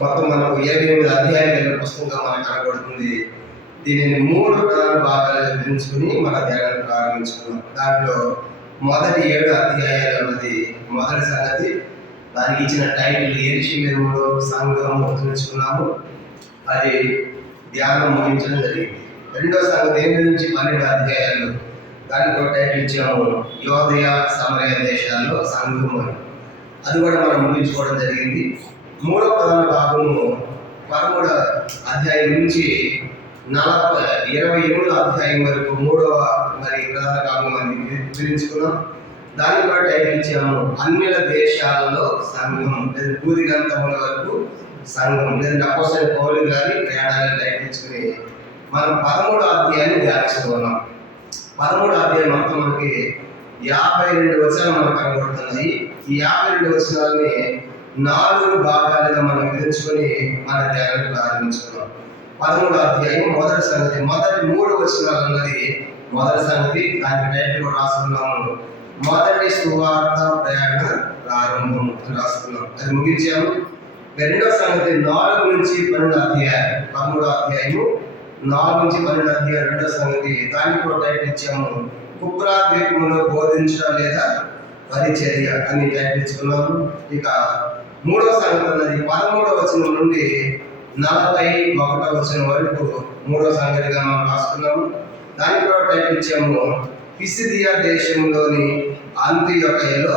మొత్తం మనకు 28 అధ్యాయాల పుస్తకంగా మనకు కనబడుతుంది. దీనిని 3 ప్రధాన భాగాలుగా విభజించుకుని మన ధ్యానాన్ని ప్రారంభించుకున్నాం. దాంట్లో మొదటి 7 అధ్యాయాలు అన్నది మొదటి సంగతి. దానికి ఇచ్చిన టైటిల్ యెరూషలేములో సంఘం తెలుసుకున్నాము. అది ధ్యానం ముగించడం జరిగింది. రెండో సంగతి 8 నుంచి 12 అధ్యాయాలు, దానికి ఒక టైటిల్ ఇచ్చాము యోదయ సమరయ దేశాల్లో సంఘము అని. అది కూడా మనం ముగించుకోవడం జరిగింది. మూడో ప్రధాన భాగము 13 అధ్యాయం నుంచి 28 అధ్యాయం వరకు మూడవ ప్రధాన భాగం మనం వివరించుకున్నాం. దానికి కూడా టైటిల్ ఇచ్చాము అన్యుల దేశాలలో సంఘం, లేదా భూదిగంతముల వరకు సంఘం, లేదా అపోస్తలుడైన పౌలు గారి ప్రయాణాన్ని టైటిల్ ఇచ్చుకుని మనం 13వ అధ్యాయాన్ని ధ్యానిస్తున్నాం. 13వ అధ్యాయం మొత్తం మనకి 52 వచనాలు మనకు కనబడుతున్నాయి. ఈ 52 వచనాలని 4 భాగాలుగా మనం విభజించుకొని మన ధ్యానాన్ని ప్రారంభించుకున్నాం. 13వ అధ్యాయం మొదటి సంగతి, మొదటి 3 వచనాలు అన్నది మొదటి సంగతి. దానికి టైటిల్ కూడా రాసుకున్నాము మొదటి సువార్త ప్రయాణ ప్రారంభం అని రాసుకున్నాం. అది ముగించాము. రెండో సంగతి 4 నుంచి 12 అధ్యాయం, 13వ అధ్యాయము 4 నుంచి 12 అధ్యాయం రెండో సంగతి. దానికి కూడా టైటిల్ ఇచ్చాము కుప్రా ద్వీపంలో బోధించడం లేదా పరిచర్య అని టైటిల్ ఇచ్చుకున్నాము. ఇక మూడవ సంగతి అన్నది 13వ వచనం నుండి 41వ వచనం వరకు మూడవ సంగతిగా మనం రాసుకున్నాము. దానికి కూడా టైటిల్ ఇచ్చాము పిసిదియా దేశంలోని అంతియొకయలో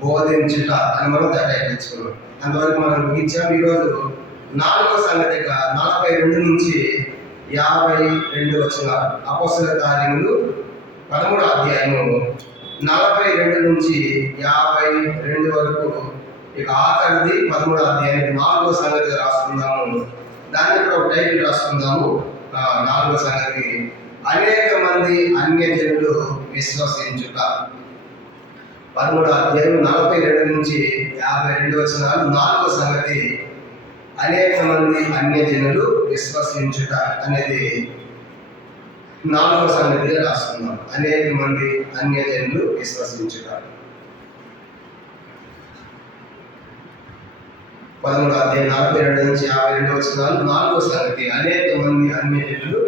బోధించుట అని మనం టైటిల్ ఇచ్చుకున్నాం. అంతవరకు మనం ముగించాము. ఈరోజు 4వ సంగతిగా 42 నుంచి 52 వచనాలు, అపోస్తలుల కార్యములు 13వ అధ్యాయము 42 నుంచి 52 వరకు. ఇక ఆఖరిది 13వ అధ్యాయానికి 4వ సంగతిగా రాసుకుందాము. దానికి కూడా ఒక టైటిల్ రాసుకుందాము. 4వ సంగతి అనేక మంది అన్యజనులు విశ్వసించుట. 13వ అధ్యాయం 42 నుంచి 52 వచనాలు. 4వ సంగతి అనేక మంది అన్యజనులు విశ్వసించుట అనేది 4వ సంగతిగా రాసుకున్నాం. అనేక మంది అన్యజనులు విశ్వసించుట. 13వ అధ్యాయం 42 నుంచి 52 వచనాలు. 4వ సంగతి అనేక మంది అన్యజనులు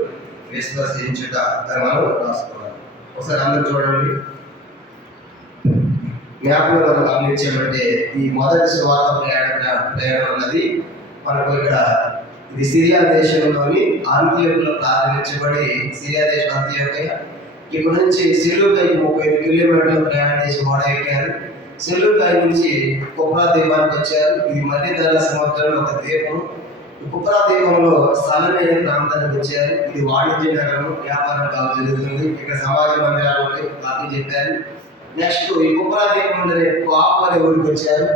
విశ్వసించుట అని మనం రాసుకోవాలి. ఒకసారి అందరూ చూడండి. జ్ఞాపకం మనం గమనించామంటే ఈ మొదటి సువార్త ప్రయాణం అన్నది మనకు ఇక్కడ ఇది సిరియా దేశంలోని అంతియోకులో ప్రారంభించబడి, సిరియా దేశం అంతియోకయ. ఇక్కడ నుంచి సెలూకాయి 35 కిలోమీటర్లు ప్రయాణం చేసి ఓడ ఎక్కారు. సెలూకాయి నుంచి కుప్రా ద్వీపానికి వచ్చారు. ఇది మధ్య ధరా సముద్రంలో ఒక ద్వీపం. కుప్రా ద్వీపంలో స్థలమైన ప్రాంతానికి వచ్చారు. ఇది వాణిజ్య నగరం, వ్యాపారం బాగా జరుగుతుంది. ఇక్కడ సమాజ మందిరాలు బాగా చెప్పారు. నెక్స్ట్ ఈ కుప్రా ద్వీపంలో కాపు అనే ఊరికి వచ్చారు.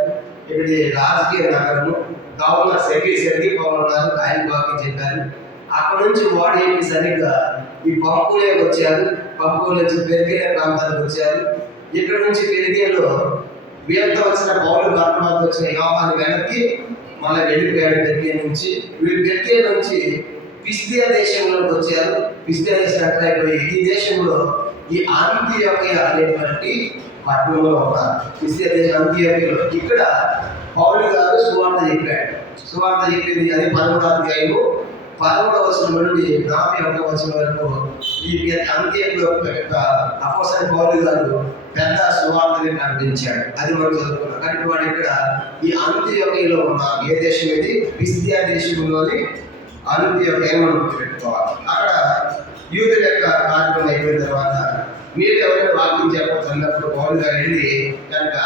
ఇది రాజకీయ నగరము. గవర్నర్ సెర్గీ పవన్ ఉన్నారు, ఆయన బాగా చెప్పారు. అక్కడ నుంచి వాడు ఏంటి సరిగ్గా ఈ పంపులే వచ్చారు. పంపులు వచ్చి పెరిగే ప్రాంతానికి వచ్చారు. ఇక్కడ నుంచి పెరిగేలో వీళ్ళతో వచ్చిన పౌలు తర్వాత వచ్చిన యోహాను వెనక్కి మళ్ళీ వెళ్ళిపోయాడు పెరిగే నుంచి. వీళ్ళు పెరిగే నుంచి పిసిదియా దేశంలోకి వచ్చారు. పిసిదియా దేశం అట్లయిపోయి ఈ దేశంలో ఈ అంతియోకయ అనేటువంటి పట్టణంలో ఉన్నారు. పిసిదియా దేశం అంతియోకయలో ఇక్కడ పౌలు గారు సువార్త చెప్పాడు. సువార్త చెప్పింది అది 13వ అధ్యాయము 13వ వచనం నుండి 41వ వచనం వరకు. ఈ అంత్యంలో అపోస్తలుడైన పౌలు గారు పెద్ద సువార్తని ప్రకటించాడు. అది మనం చదువుకున్నాం. కాబట్టి వాడు ఇక్కడ ఈ అంత్యోకయలో ఉన్న ఏ దేశం ఇది? పిసిదియా దేశంలోని అంత్యోకయ మనం పెట్టుకోవాలి. అక్కడ యూదుల యొక్క కార్యక్రమం అయిపోయిన తర్వాత మీరు ఎవరైనా వాక్యం చెప్పవచ్చు అన్నప్పుడు పౌలు గారు వెళ్ళి కనుక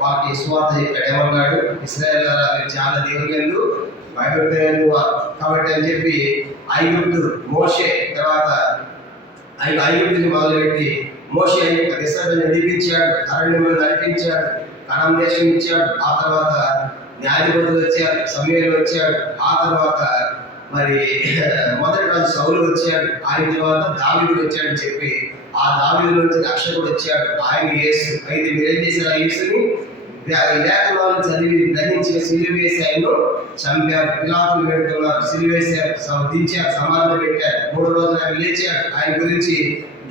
వాకి సువార్త చెప్పాడు. ఏమన్నాడు? ఇశ్రాయేల్ మీరు చాలా దేవుని యందు భయపడతారు కాబట్టి అని చెప్పి ఐగుప్తు మోషే తర్వాత ఐగుప్తుని మొదలుపెట్టి మోషే ఇశ్రాయేలును నడిపించాడు, అరణ్యంలో నడిపించాడు, కనాను దేశం ఇచ్చాడు. ఆ తర్వాత న్యాయాధిపతులు వచ్చారు, సమూయేలు వచ్చాడు. ఆ తర్వాత మొదటి రాజు సౌలు వచ్చాడు. ఆయన తర్వాత దావీదు వచ్చాడని చెప్పి ఆ దావీదు నుంచి రక్షకుడు వచ్చాడు, ఆయన యేసు. అయితే మీరేం చేశారు? ఆ యేసుని లేఖనాలను చదివి గ్రహించిన సిలువేసి ఆయన్ను చంపారు. పిలాతులు పెడుతున్నారు, సిలువేశారు, దించారు, సమాధిలో పెట్టారు. 3 రోజులు ఆయన లేచాడు. ఆయన గురించి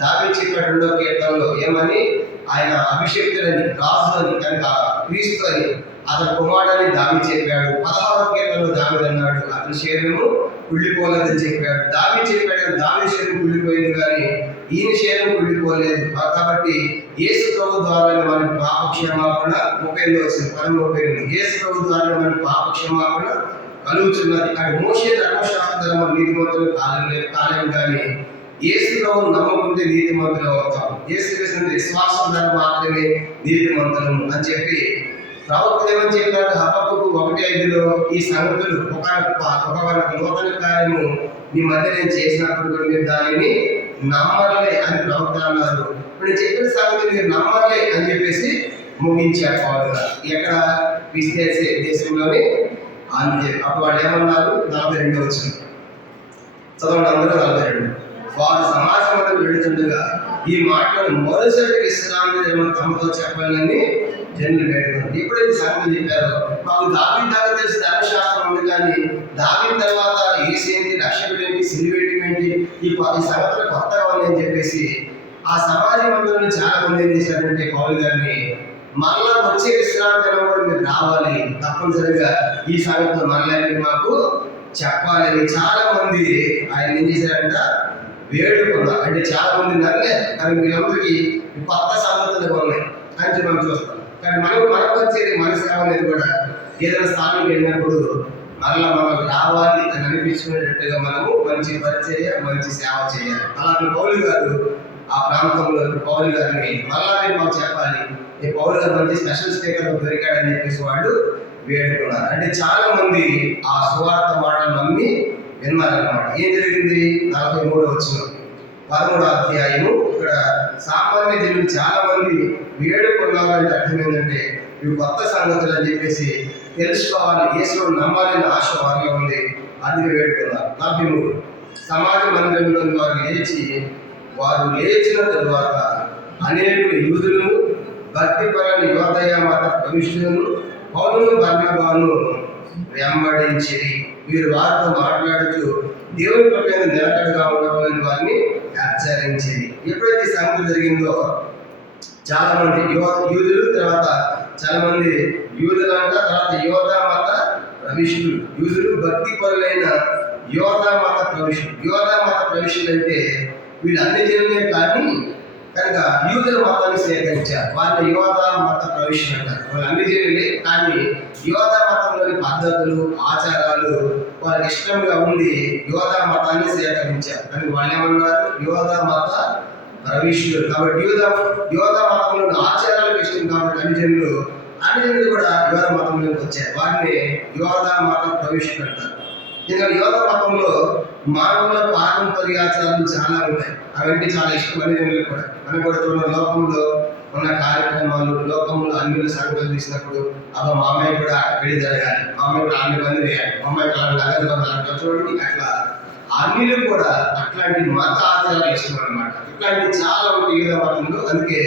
దావీదు చెప్పాడు 2వ కీర్తనలో ఏమని? ఆయన అభిషేక్తులని, రాజు అని, కనుక క్రీస్తు అని అతని కుమారుడని దావీదు చెప్పాడు. 16వ కీర్తనలో దావీదు అన్నాడు, అతని శరీరము కుళ్ళిపోలేదని చెప్పాడు. దావీదు చెప్పాడు, దావీదు శరీరం కుళ్ళిపోయింది కానీ ఈయన శరీరం కుళ్ళిపోలేదు. కాబట్టి యేసు ప్రభు ద్వారా మన పాప క్షమాపణ 38వ వచనం 38 యేసు ప్రభు ద్వారా మన పాప క్షమాపణ కలుగుతున్నది. కానీ మోషే ధర్మశాస్త్రం నీతిమంతులు కాలేం కానీ యేసు ప్రభు నమ్మకుంటే నీతిమంతులు అవుతాం. యేసు క్రీస్తు విశ్వాసం ద్వారా మాత్రమే నీతిమంతులు అని చెప్పి ప్రవక్త ఏమని చెప్పాడు? హబక్కూకు 1:5లో ఈ సంగతులు ఒక నూతన కార్యము మీ మధ్య నేను చేసినప్పుడు మీరు దానిని నమ్మలే అని ప్రవక్త అన్నారు. ఇప్పుడు చెప్పిన సంగతి మీరు నమ్మలే అని చెప్పేసి ముగించారు పౌలు గారు. ఎక్కడ? క్రిస్టియన్స్ దేశంలోని అంతే. అప్పుడు వాళ్ళు ఏమన్నారు? 42వ వచనం చదవండి అందరూ. 42 వారు సమాజంలో వెళుతుండగా ఈ మాటలను మరుసటి విశ్రాంతి తమతో చెప్పాలని జనులు వేడుకున్నారు. ఎప్పుడైతే సంగతి చెప్పారో మాకు దావీదు దాకా తెలిసి ధర్మశాస్త్రం ఉంది కానీ దావీదు తర్వాత యేసు ఏంటి, రక్షకుడు ఏంటి, సిలువేయడం ఏంటి, ఈ సంగతులు కొత్తగా అని చెప్పేసి ఆ సమాజ మందులను చాలా మంది ఏం చేశారంటే పౌలు గారిని మరలా వచ్చే విశ్రాంతి కూడా మీరు రావాలి, తప్పనిసరిగా ఈ సంగతిలో మరలా మీరు మాకు చెప్పాలని చాలా మంది ఆయన ఏం చేశారంట? వేడుకున్నారు. అంటే చాలా మంది నల్లే కానీ వీళ్ళందరికీ కొత్త సంగతులు ఉన్నాయి అని మనం చూస్తాం. కానీ మన పరిచర్య మన సేవ అనేది కూడా ఏదైనా స్థానం వెళ్ళినప్పుడు మరలా మనం రావాలి అని అనిపించుకునేటట్టుగా మనము మంచి పరిచర్య, మంచి సేవ చేయాలి. అలాంటి పౌలు గారు ఆ ప్రాంతంలో పౌలు గారిని మరలా మాకు చెప్పాలి, ఈ పౌలు గారు మంచి స్పెషల్ స్పీకర్ దొరికాడని చెప్పేసి వాళ్ళు వేడుకున్నారు. అంటే చాలా మంది ఆ సువార్త మాటలు నమ్మి విన్నారన్నమాట. ఏం జరిగింది? 43వ వచనం 13వ అధ్యాయము. ఇక్కడ సామాన్య జనులు చాలా మంది వేడుకున్నారంటే అర్థం ఏంటంటే ఇవి కొత్త సంగతులు అని చెప్పేసి తెలుసుకోవాలి, యేసును నమ్మాలని ఆశ వారిలో ఉంది, అందుకే వేడుకున్నారు. 43 సమాజ మందిరంలో వారు లేచిన తరువాత అనేకులు యూదులను భక్తిపరని యోదయ మత ప్రవిష్టులను పౌలును బర్నబాను వెంబడించిరి. వీరు వారితో మాట్లాడుతూ దేవుని కృపను నిలకడగా ఉండవాలని వారిని హెచ్చరించింది. ఎప్పుడైతే సంగతి జరిగిందో చాలా మంది యూదులు, తర్వాత చాలా మంది యూదులంట, తర్వాత యోధా మత ప్రవిష్టులు, యూదులు భక్తి పరులైన యోధా మత ప్రవిష్టులు. యోధా మత ప్రవిష్టులు అంటే వీళ్ళు అన్ని జనులే కానీ కనుక యూదుల మతాన్ని స్వీకరించారు. వారిని యోధా మత ప్రవిష్టులు అంటారు. వాళ్ళు అన్ని జనులే కానీ యోధా మతంలోని పద్ధతులు, ఆచారాలు వాళ్ళకి ఇష్టంగా ఉండి యోధా మతాన్ని స్వీకరించారు. కానీ వాళ్ళు ఏమన్నారు? యోధా మత ప్రవిష్టులు. కాబట్టి యోధా మతంలోని ఆచారాలకు ఇష్టం కాబట్టి అన్ని జనులు కూడా యోధా మతంలోకి వచ్చారు. వారిని యోధా మత ప్రవిష్టులు అంటారు. ఎందుకంటే యోధా మతంలో మానవుల పారంపర్యాచారాలు చాలా ఉంటాయి. అవన్నీ చాలా ఇష్టమైన జనులు కూడా. మనం కూడా చూడండి, లోకంలో ఉన్న కార్యక్రమాలు, లోకంలో అన్నిల సంగతులు తీసినప్పుడు అబ్బా మా అమ్మాయి కూడా పెళ్లి జరగాలి, మా అమ్మాయి కూడా అన్ని మంది వేయాలి, మా అమ్మాయి కూడా నగదు కొనాలి చూడండి. అట్లా అన్నిలు కూడా అట్లాంటి మత ఆచారాలు ఇష్టం అనమాట. ఇట్లాంటివి చాలా ఉంటాయి యోధా మతంలో. అందుకే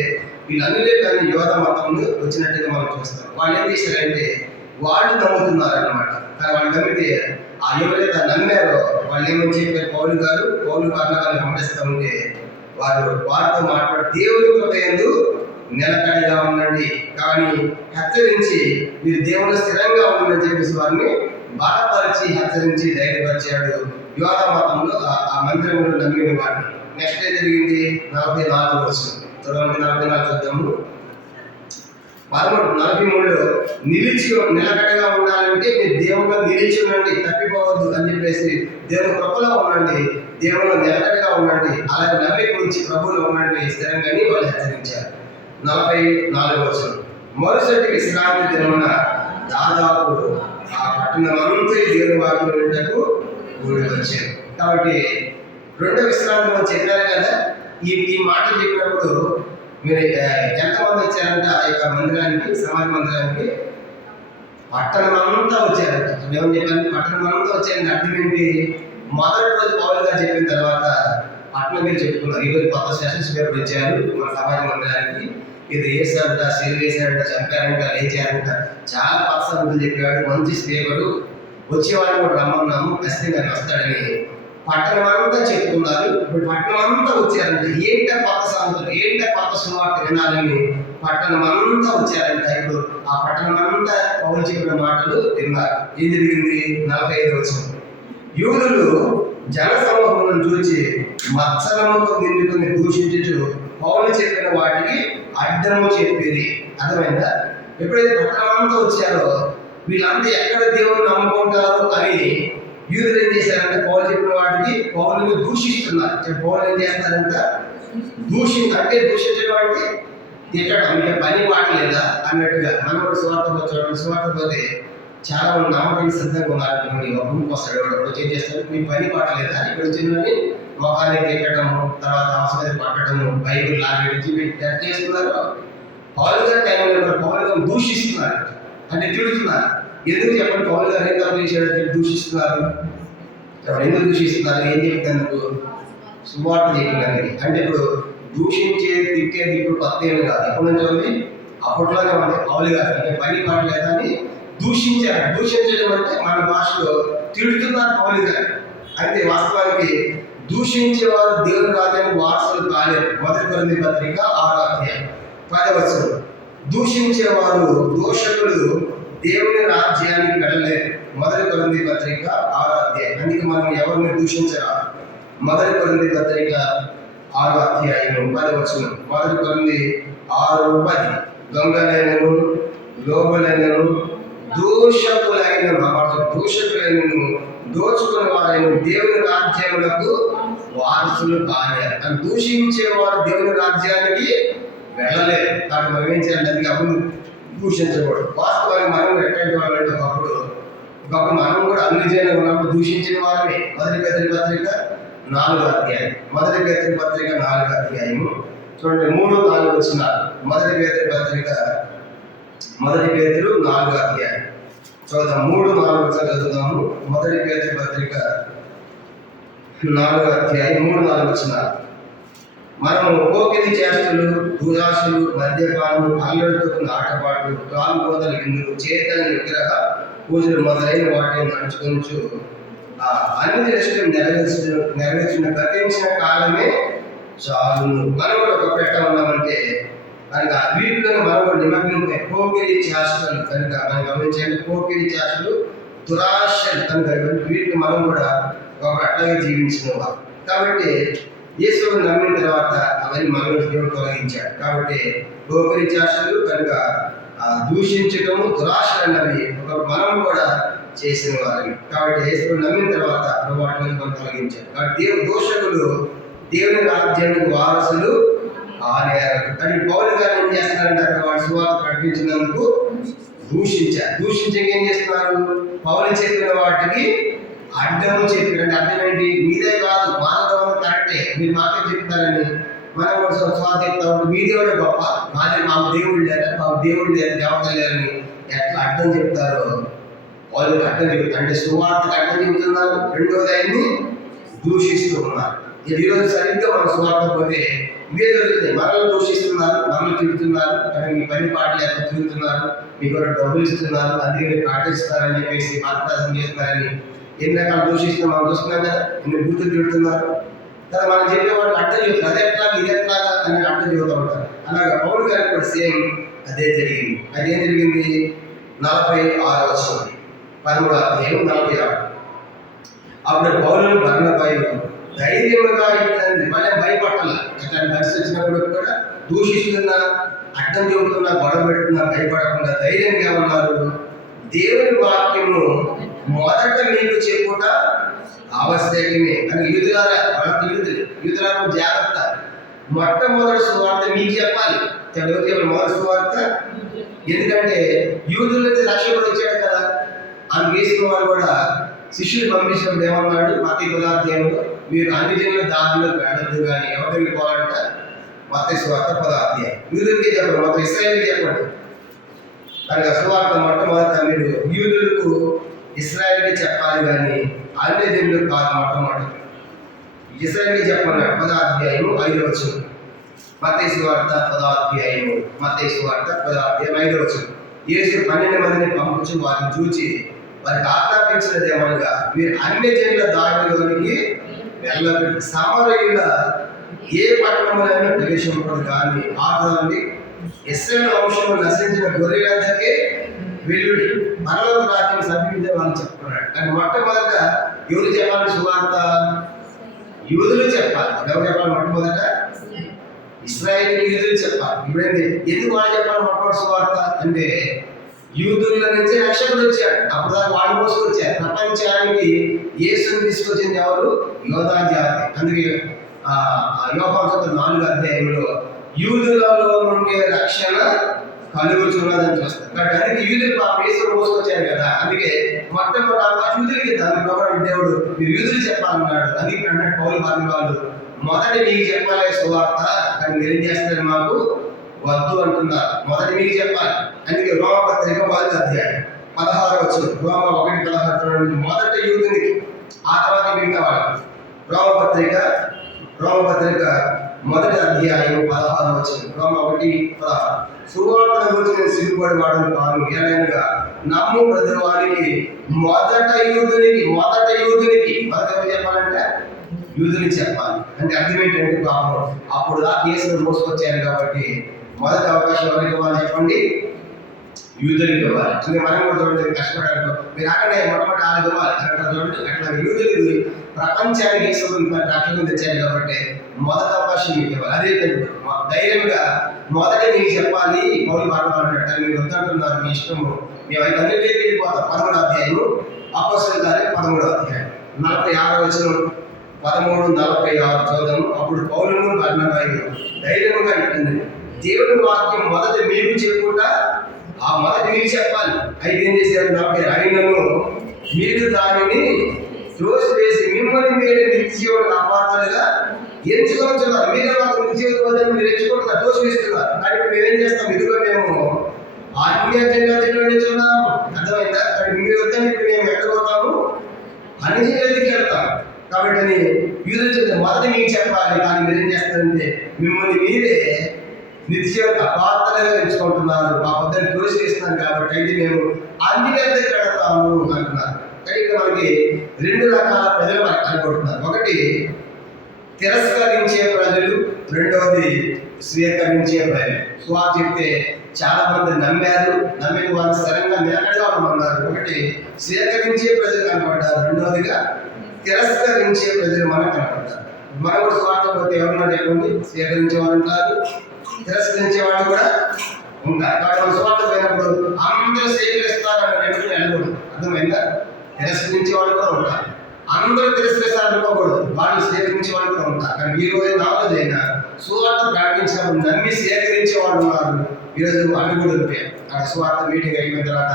వీళ్ళన్నిలే కానీ యోధా మతంలో వచ్చినట్టుగా మనం చూస్తాం. వాళ్ళు ఏం చేశారంటే వాళ్ళు నమ్ముతున్నారు అనమాట. కానీ వాళ్ళు నమ్మితే ఆ ఎవరైతే నమ్మారో వాళ్ళు ఏమని చెప్పారు? పౌలు బర్నబాను గమనిస్తూ ఉంటే వారితో మాట్లాడు దేవుని కృపయందు నిలకడగా ఉండండి, కానీ హెచ్చరించి మీరు దేవుడు స్థిరంగా ఉందని చెప్పేసి వారిని బలపరిచి హెచ్చరించి ధైర్యపరిచాడు. యోధా మతంలో ఆ మందిరంలో నమ్మిన వారిని. నెక్స్ట్ ఏం జరిగింది? 44వ వచనం చదవండి. 44 చూద్దాము. 43లో నిలకడగా ఉండాలంటే మీరు దేవుల్లో నిలిచి ఉండండి, తప్పిపోవద్దు అని చెప్పేసి దేవుని కృపలో ఉండండి, దేవుల్లో నిలకడగా ఉండండి, అలాగే నమ్మిక ఉంచి ప్రభువులో ఉండండి స్థిరంగా వాళ్ళు హెచ్చరించారు. 44వ వచనం మరుసటి విశ్రాంతి దినమున దాదాపు ఆ పట్టణమంతా దేవుని వాక్యం వినటకు కూడి వచ్చారు. కాబట్టి రెండో విశ్రాంతి చెప్పారు కదా. ఈ మాటలు చెప్పినప్పుడు మీరు ఎంతమంది వచ్చారంటే ఆ యొక్క మందిరానికి, సమాజ మందిరానికి? పట్టణం అంతా వచ్చారంట. మేము చెప్పాను పట్టణం అంతా వచ్చారంటే అర్థం ఏంటి? మొదటి రోజు పౌలు గారు చెప్పిన తర్వాత పట్టణం మీరు చెప్పుకున్నారు. ఈరోజు కొత్త సెషన్స్ పేపర్ ఇచ్చారు మన సమాజ మందిరానికి. ఇది వేసారంట, సిల్ వేసారంట, చంపారంట, లేచారంట, చాలా కొత్త సంగతులు చెప్పాడు. మంచి స్పీకరు, వచ్చేవాడిని కూడా రమ్మన్నాము, ఖచ్చితంగా వస్తాడని పట్టణం అంతా చెప్పుకున్నారు. ఇప్పుడు పట్టణం అంతా వచ్చారంట. ఏంట కొత్త సంగతులు, ఏంట కొత్త సువార్త వినాలని పట్టణం అంతా వచ్చారంట. ఇప్పుడు ఆ పట్టణం అంతా పౌలు చెప్పిన మాటలు విన్నారు. ఏం జరిగింది? 45 వచనం. యూదులు జన సమూహములను చూచి మత్సరముతో నిండుకొని దూషించుచు పౌలు చెప్పిన వాటికి అడ్డము చెప్పేది. అర్థమైందా? ఎప్పుడైతే పట్టణం అంతా వచ్చారో వీళ్ళంతా ఎక్కడ దేవుని నమ్ముకుంటారు అని యూదులు ఏం చేశారంటే పౌలు చెప్పిన వాటికి పౌలుని దూషిస్తున్నారు. పౌలు ఏం చేస్తారంట? అంటే దూషించడం అంటే తిట్టడం. మీకు పని పాట లేదా అన్నట్టుగా. మనం కూడా సువార్త పోతే చాలా మంది నమ్మకానికి సిద్ధంగా ఉన్నారు. ఒప్పుకు వస్తాడు, ఎవడో ఏం చేస్తాడు? మీ పని పాట లేదా ఇక్కడ వచ్చిందని మొహాన్ని తిట్టడము, తర్వాత అవసరం పట్టడము, బైబిల్ లాగేసి చేస్తున్నారు. పౌలు గారి టైంలో పౌలు గారిని దూషిస్తున్నారు, అంటే తిడుతున్నారు. ఎందుకు చెప్పండి? పౌలు గారు ఏం తప్పు చేశాడు? దూషిస్తున్నారు. ఎందుకు దూషిస్తున్నారు? ఏం చెప్తాను? సువార్త చెప్పినది. అంటే ఇప్పుడు దూషించేది, తిట్టేది ఇప్పుడు కొత్త ఏమి కాదు. ఎప్పటి నుంచి ఉంది? అప్పట్లోనే ఉంది. పౌలు గారు అంటే పని పాట లేదా అని దూషించారు. దూషించడం అంటే మన భాషలో తిడుతున్నారు పౌలు గారు. అయితే వాస్తవానికి దూషించేవారు దేవుని రాజ్యానికి వారసులు కాలేరు. 1 కొరింథీ పత్రిక 6వ అధ్యాయం 10వ వచనం. దూషించేవారు, దోషకులు దేవుని రాజ్యానికి వెళ్ళలేరు. 1 కొరింథీ పత్రిక 6వ అధ్యాయం. అందుకే మనం ఎవరిని దూషించరా? 1 కొరింథీ పత్రిక 6వ అధ్యాయం 10వ వచనం. 1 కొరింథీ 6:10. దొంగలైనను, లోబులైనను, దోషకులైనను, దోచుకున్న వారైన దేవుని రాజ్యములకు వారసులు కాలేరు. అని దూషించేవారు దేవుని రాజ్యానికి వెళ్ళలేరు. కాబట్టి మనం ఏం చేయాలి? అందుకే అప్పుడు దూషించకూడదు. వాస్తవానికి మనం ఎట్లాంటి వాళ్ళంటే ఒకప్పుడు మనం కూడా అన్ని జైలు ఉన్నప్పుడు దూషించిన వారిని. 1 పేతురు పత్రిక 4వ అధ్యాయం. 1 పేతురు పత్రిక 4వ అధ్యాయము చూడండి, 3-4 వచనాలు. 1 పేతురు పత్రిక 1 పేతురు 4వ అధ్యాయం చదువుదాం. 3-4 వచనాలు చదువుదాము. 1 పేతురు పత్రిక 4వ అధ్యాయం 3-4 వచనాలు. మనము పోకిరి చేష్టలు, దురాశలు, మద్యపానము, అల్లరితో ఆటపాటు, త్రాగుబోతల విందులు, చేతని విగ్రహ పూజలు మొదలైన వాటిని నడుచుకొనుచు అన్ని దృష్టిని నెరవేర్చిన గతించిన కాలమే చాలును. మనం కూడా ఒక పెట్ట ఉన్నామంటే కనుక వీటిలో మనం కూడా నిమగ్నం. పోకిరి చేష్టలు కనుక మనం గమనించండి. పోకిరి చేష్టలు, దురాశలు కనుక వీటిని మనం కూడా ఒక అట్లాగే జీవించిన వారు. కాబట్టి యేసుని నమ్మిన తర్వాత అవన్నీ మనలో దేవుడు తొలగించాడు. కాబట్టి పోకిరి చేష్టలు కనుక దూషించడము, దురాశలు అన్నవి మనం కూడా చేసిన వారిని. కాబట్టి యేసుని నమ్మిన తర్వాత వాటిని మనం తొలగించాడు. కాబట్టి దోషకులు దేవుని రాజ్యానికి వారసులు కాలేరు. కానీ పౌలు గారు ఏం చేస్తున్నారంటే అక్కడ వాడి సువార్త ప్రకటించినందుకు దూషించారు. దూషించక ఏం చేస్తున్నారు? పౌలు చెప్పిన వాటికి అడ్డము చెప్పారంటే అర్థం ఏంటి? మీదే కాదు, మానవ కరెక్టే, మీరు మాకే చెప్తారని మనం కూడా స్వార్థ చెప్తా ఉంటే మీ దేవుడే గొప్ప, మాకు దేవుడు లేరు, దేవత లేరని ఎట్లా అడ్డం చెప్తారో వాళ్ళకి అడ్డం చెప్తారు. అంటే సువార్తకు అడ్డం చెబుతున్నారు. రెండోది ఆయన్ని దూషిస్తూ ఉన్నారు. ఈరోజు సరిగ్గా మన సువార్త పోతే ఇవే జరుగుతాయి. మనల్ని దూషిస్తున్నారు, మనల్ని తిడుతున్నారు, కానీ మీ పని పాటలు ఎక్కడ తిరుగుతున్నారు, మీకు డబ్బులు ఇస్తున్నారు, అందుకే మీరు పాటిస్తారని చెప్పేసి పాఠశాల చేస్తున్నారని ఎన్ని రకాలు దూషిస్తున్నాం. మనం చూస్తున్నాం కదా, ఎన్ని బూతులు తిడుతున్నారు. తర్వాత మనం చెప్పేవాళ్ళు అడ్డం చెబుతారు. అదే ఎట్లాగా ఇది ఎట్లాగా అని అడ్డం చెబుతూ ఉంటారు. అలాగే పౌలు గారికి కూడా సేమ్ అదే జరిగింది. అదేం జరిగింది? 46వ వచనం 13వ అధ్యాయం 46. అప్పుడు పౌలును బర్నబాయి ధైర్యముగా ఇట్లంది. మళ్ళీ భయపడాల. ఇట్లాంటి పరిస్థితి వచ్చినప్పుడు కూడా దూషిస్తున్నా, అడ్డం చెబుతున్నా, గొడవ పెడుతున్నా భయపడకుండా ధైర్యంగా ఉన్నారు. దేవుని వాక్యము మొదట మీకు చెప్పుట ఆవశ్యకమే. కానీ యూదులారా జాగ్రత్త, మొట్టమొదటి సువార్త మీకు చెప్పాలి. మొదటి సువార్త. ఎందుకంటే యూదుల నుంచి రక్షకుడు వచ్చాడు కదా, ఆయన వేసుకున్న వారు కూడా శిష్యులు పంపించినప్పుడు ఏమన్నాడు? మత్తయి 10వ అధ్యాయంలో మీరు అన్ని జనుల దారిలో వెళ్ళద్దు కానీ ఎవరికి పోవాలంట? మత్తయి సువార్త 10వ అధ్యాయం. యూదులకి చెప్పండి, మొత్తం ఇశ్రాయేలుకి చెప్పండి. కనుక సువార్త మొట్టమొదట మీరు యూదులకు, ఇశ్రాయేలుకి చెప్పాలి కానీ అన్ని జనులకు కాదు. మొట్టమొదటి ఇశ్రాయేలుకి చెప్పమన్నాడు. 10వ అధ్యాయం 5వ వచనం. మత్తయి సువార్త 10వ అధ్యాయం 5వ వచనం. యేసు 12 మందిని పంపించి వారిని చూచి వారికి ఆజ్ఞాపించినది ఏమనగా, మీరు అన్ని జనుల దారిలోనికి వెళ్ళబెట్టి సమరయుల ఏ పట్టణములైనా ప్రవేశింపడు కానీ ఆదాన్ని ఇశ్రాయేలు వంశంలో నశించిన గొర్రెలందరికీ వెల్లుడి పరలోక రాజ్యం సమీపించే వాళ్ళు చెప్తున్నాడు. కానీ మొట్టమొదట ఎవరు చెప్పాలి సువార్త? యూదులు చెప్పాలి. ఎవరు చెప్పాలి? మొట్టమొదట ఇశ్రాయేలు యూదులు చెప్పాలి. ఇప్పుడేంటి ఎందుకు వాళ్ళు చెప్పాలి మొట్టమొదటి సువార్త అంటే యూదుల నుంచి రక్షకుడు వచ్చాడు. అప్పుడు దాకా వాళ్ళు మోసుకొచ్చారు. ప్రపంచానికి యేసుని తీసుకొచ్చింది ఎవరు? యోధా జాతి. అందుకే యోహాను 4 అధ్యాయంలో యూదులలో నుండి రక్షణ కలుగుతున్నదని చూస్తారు. కాబట్టి అందుకే యూదులు యేసుని మోసుకొచ్చారు కదా. అందుకే మొట్టమొదటి యూదులకి దాని దేవుడు మీరు యూదులు చెప్పాలన్నాడు. అందుకే అన్నట్టు పౌలు వాళ్ళు మొదటి మీకు చెప్పాలి సువార్త, కానీ మీరేం చేస్తారు మాకు వద్దు అంటున్నారు. మొదటి మీకు చెప్పాలి. అందుకే రోమపత్రిక 1 అధ్యాయం 16 వచ్చింది. రోమ 1:16 మొదట యూదునికి, ఆ తర్వాత మిగతా వాళ్ళకి. రోమపత్రిక 1 అధ్యాయం 16 వచ్చింది. రోమ 1:16 సువార్తను గురించి నేను సిగ్గుపడి వాడను కాను, ఏలైనగా నమ్ము ప్రతి వారికి మొదట యూదునికి మొదట చెప్పాలంటే యూదుని చెప్పాలి. అంటే అర్థం ఏంటంటే పాపం అప్పుడు ఆ కేసులు మోసుకొచ్చారు కాబట్టి మొదటి అవకాశం ఎవరికి ఇవ్వాలి చెప్పండి? యూదులకు ఇవ్వాలి. అంటే మనం కూడా చూడండి కష్టపడాలి. మీరు అక్కడే మొట్టమొదటి ఆలు ఇవ్వాలి అక్కడ చూడండి. అట్లా యూదులకు ప్రపంచానికి రక్షణ తెచ్చారు కాబట్టి మొదటి అవకాశం మీకు ఇవ్వాలి. అదే ధైర్యంగా మొదటి మీకు చెప్పాలి. పౌలు మాట్లాడినట్టు మీరు వద్దంటున్నారు, మీ ఇష్టము, మేము అయితే అన్నింటికి వెళ్ళిపోతాం. 13వ అధ్యాయము అపోస్తలుల కార్యం 13వ అధ్యాయం 46 వచనం 13:46 చూద్దాము. అప్పుడు పౌలును బర్నబాయు ధైర్యంగా ఉంటుంది, దేవుని వాక్యం మొదట మీకు చెప్పుకుంటా ఆ మొదటి మీకు చెప్పాలి. అయితే ఏం చేశారు? 40 అయినను మీరు దానిని త్రోసివేసి మిమ్మల్ని మీరే నిత్యజీవుడు అపాత్రలుగా ఎంచుకొస్తున్నారు. మీరే మాకు నిత్యజీవుడు మీరు ఎంచుకుంటున్నారు, తోసివేస్తున్నారు. కాబట్టి మేమేం చేస్తాం? ఇదిగో మేము ఆత్మీయ జన్మతున్నాము. అర్థమైందా? కాబట్టి మీరు వద్దని ఇప్పుడు మేము ఎక్కడిపోతాము? అన్ని జగతికి వెళ్తాం. కాబట్టి అని యూదులు చెప్తే మొదటి మీకు చెప్పాలి, కానీ మీరేం చేస్తారంటే మిమ్మల్ని మీరే నిత్య అపాత్రలుగా ఎంచుకుంటున్నారు, మా పొద్దున్న తోసివేస్తున్నారు. కాబట్టి అయితే మేము అన్ని దగ్గర పెడతాము అంటున్నారు. కానీ ఇక్కడ మనకి 2 రకాల ప్రజలు మనకు కనబడుతున్నారు. ఒకటి తిరస్కరించే ప్రజలు, రెండవది స్వీకరించే ప్రజలు. సువార్త చెప్తే చాలా మంది నమ్మారు, నమ్మిన వాళ్ళు స్థిరంగా నిలకడగా ఉన్నారు. ఒకటి స్వీకరించే ప్రజలు కనబడ్డారు, రెండవదిగా తిరస్కరించే ప్రజలు మనకు కనపడతారు. మనం కూడా స్వార్థ పోతే ఎవరన్నా చెప్పండి, స్వీకరించే వాళ్ళు ఉంటారు, తిరస్కరించే వాళ్ళు కూడా ఉంటారు. కాబట్టి మనం స్వార్థ పోయినప్పుడు అందరూ స్వీకరిస్తారని ఎప్పుడు వెళ్ళకూడదు. అర్థమైందా? తిరస్కరించే వాళ్ళు కూడా ఉంటారు, అందరూ తిరస్కరిస్తారు అనుకోకూడదు, వాళ్ళు స్వీకరించే వాళ్ళు కూడా ఉంటారు. కానీ ఈ రోజు నా రోజు అయినా సువార్త ప్రకటించినప్పుడు నమ్మి స్వీకరించే వాళ్ళు ఉన్నారు. ఈరోజు అవి కూడా ఉంటాయి. అక్కడ సువార్త మీటింగ్ అయిపోయిన తర్వాత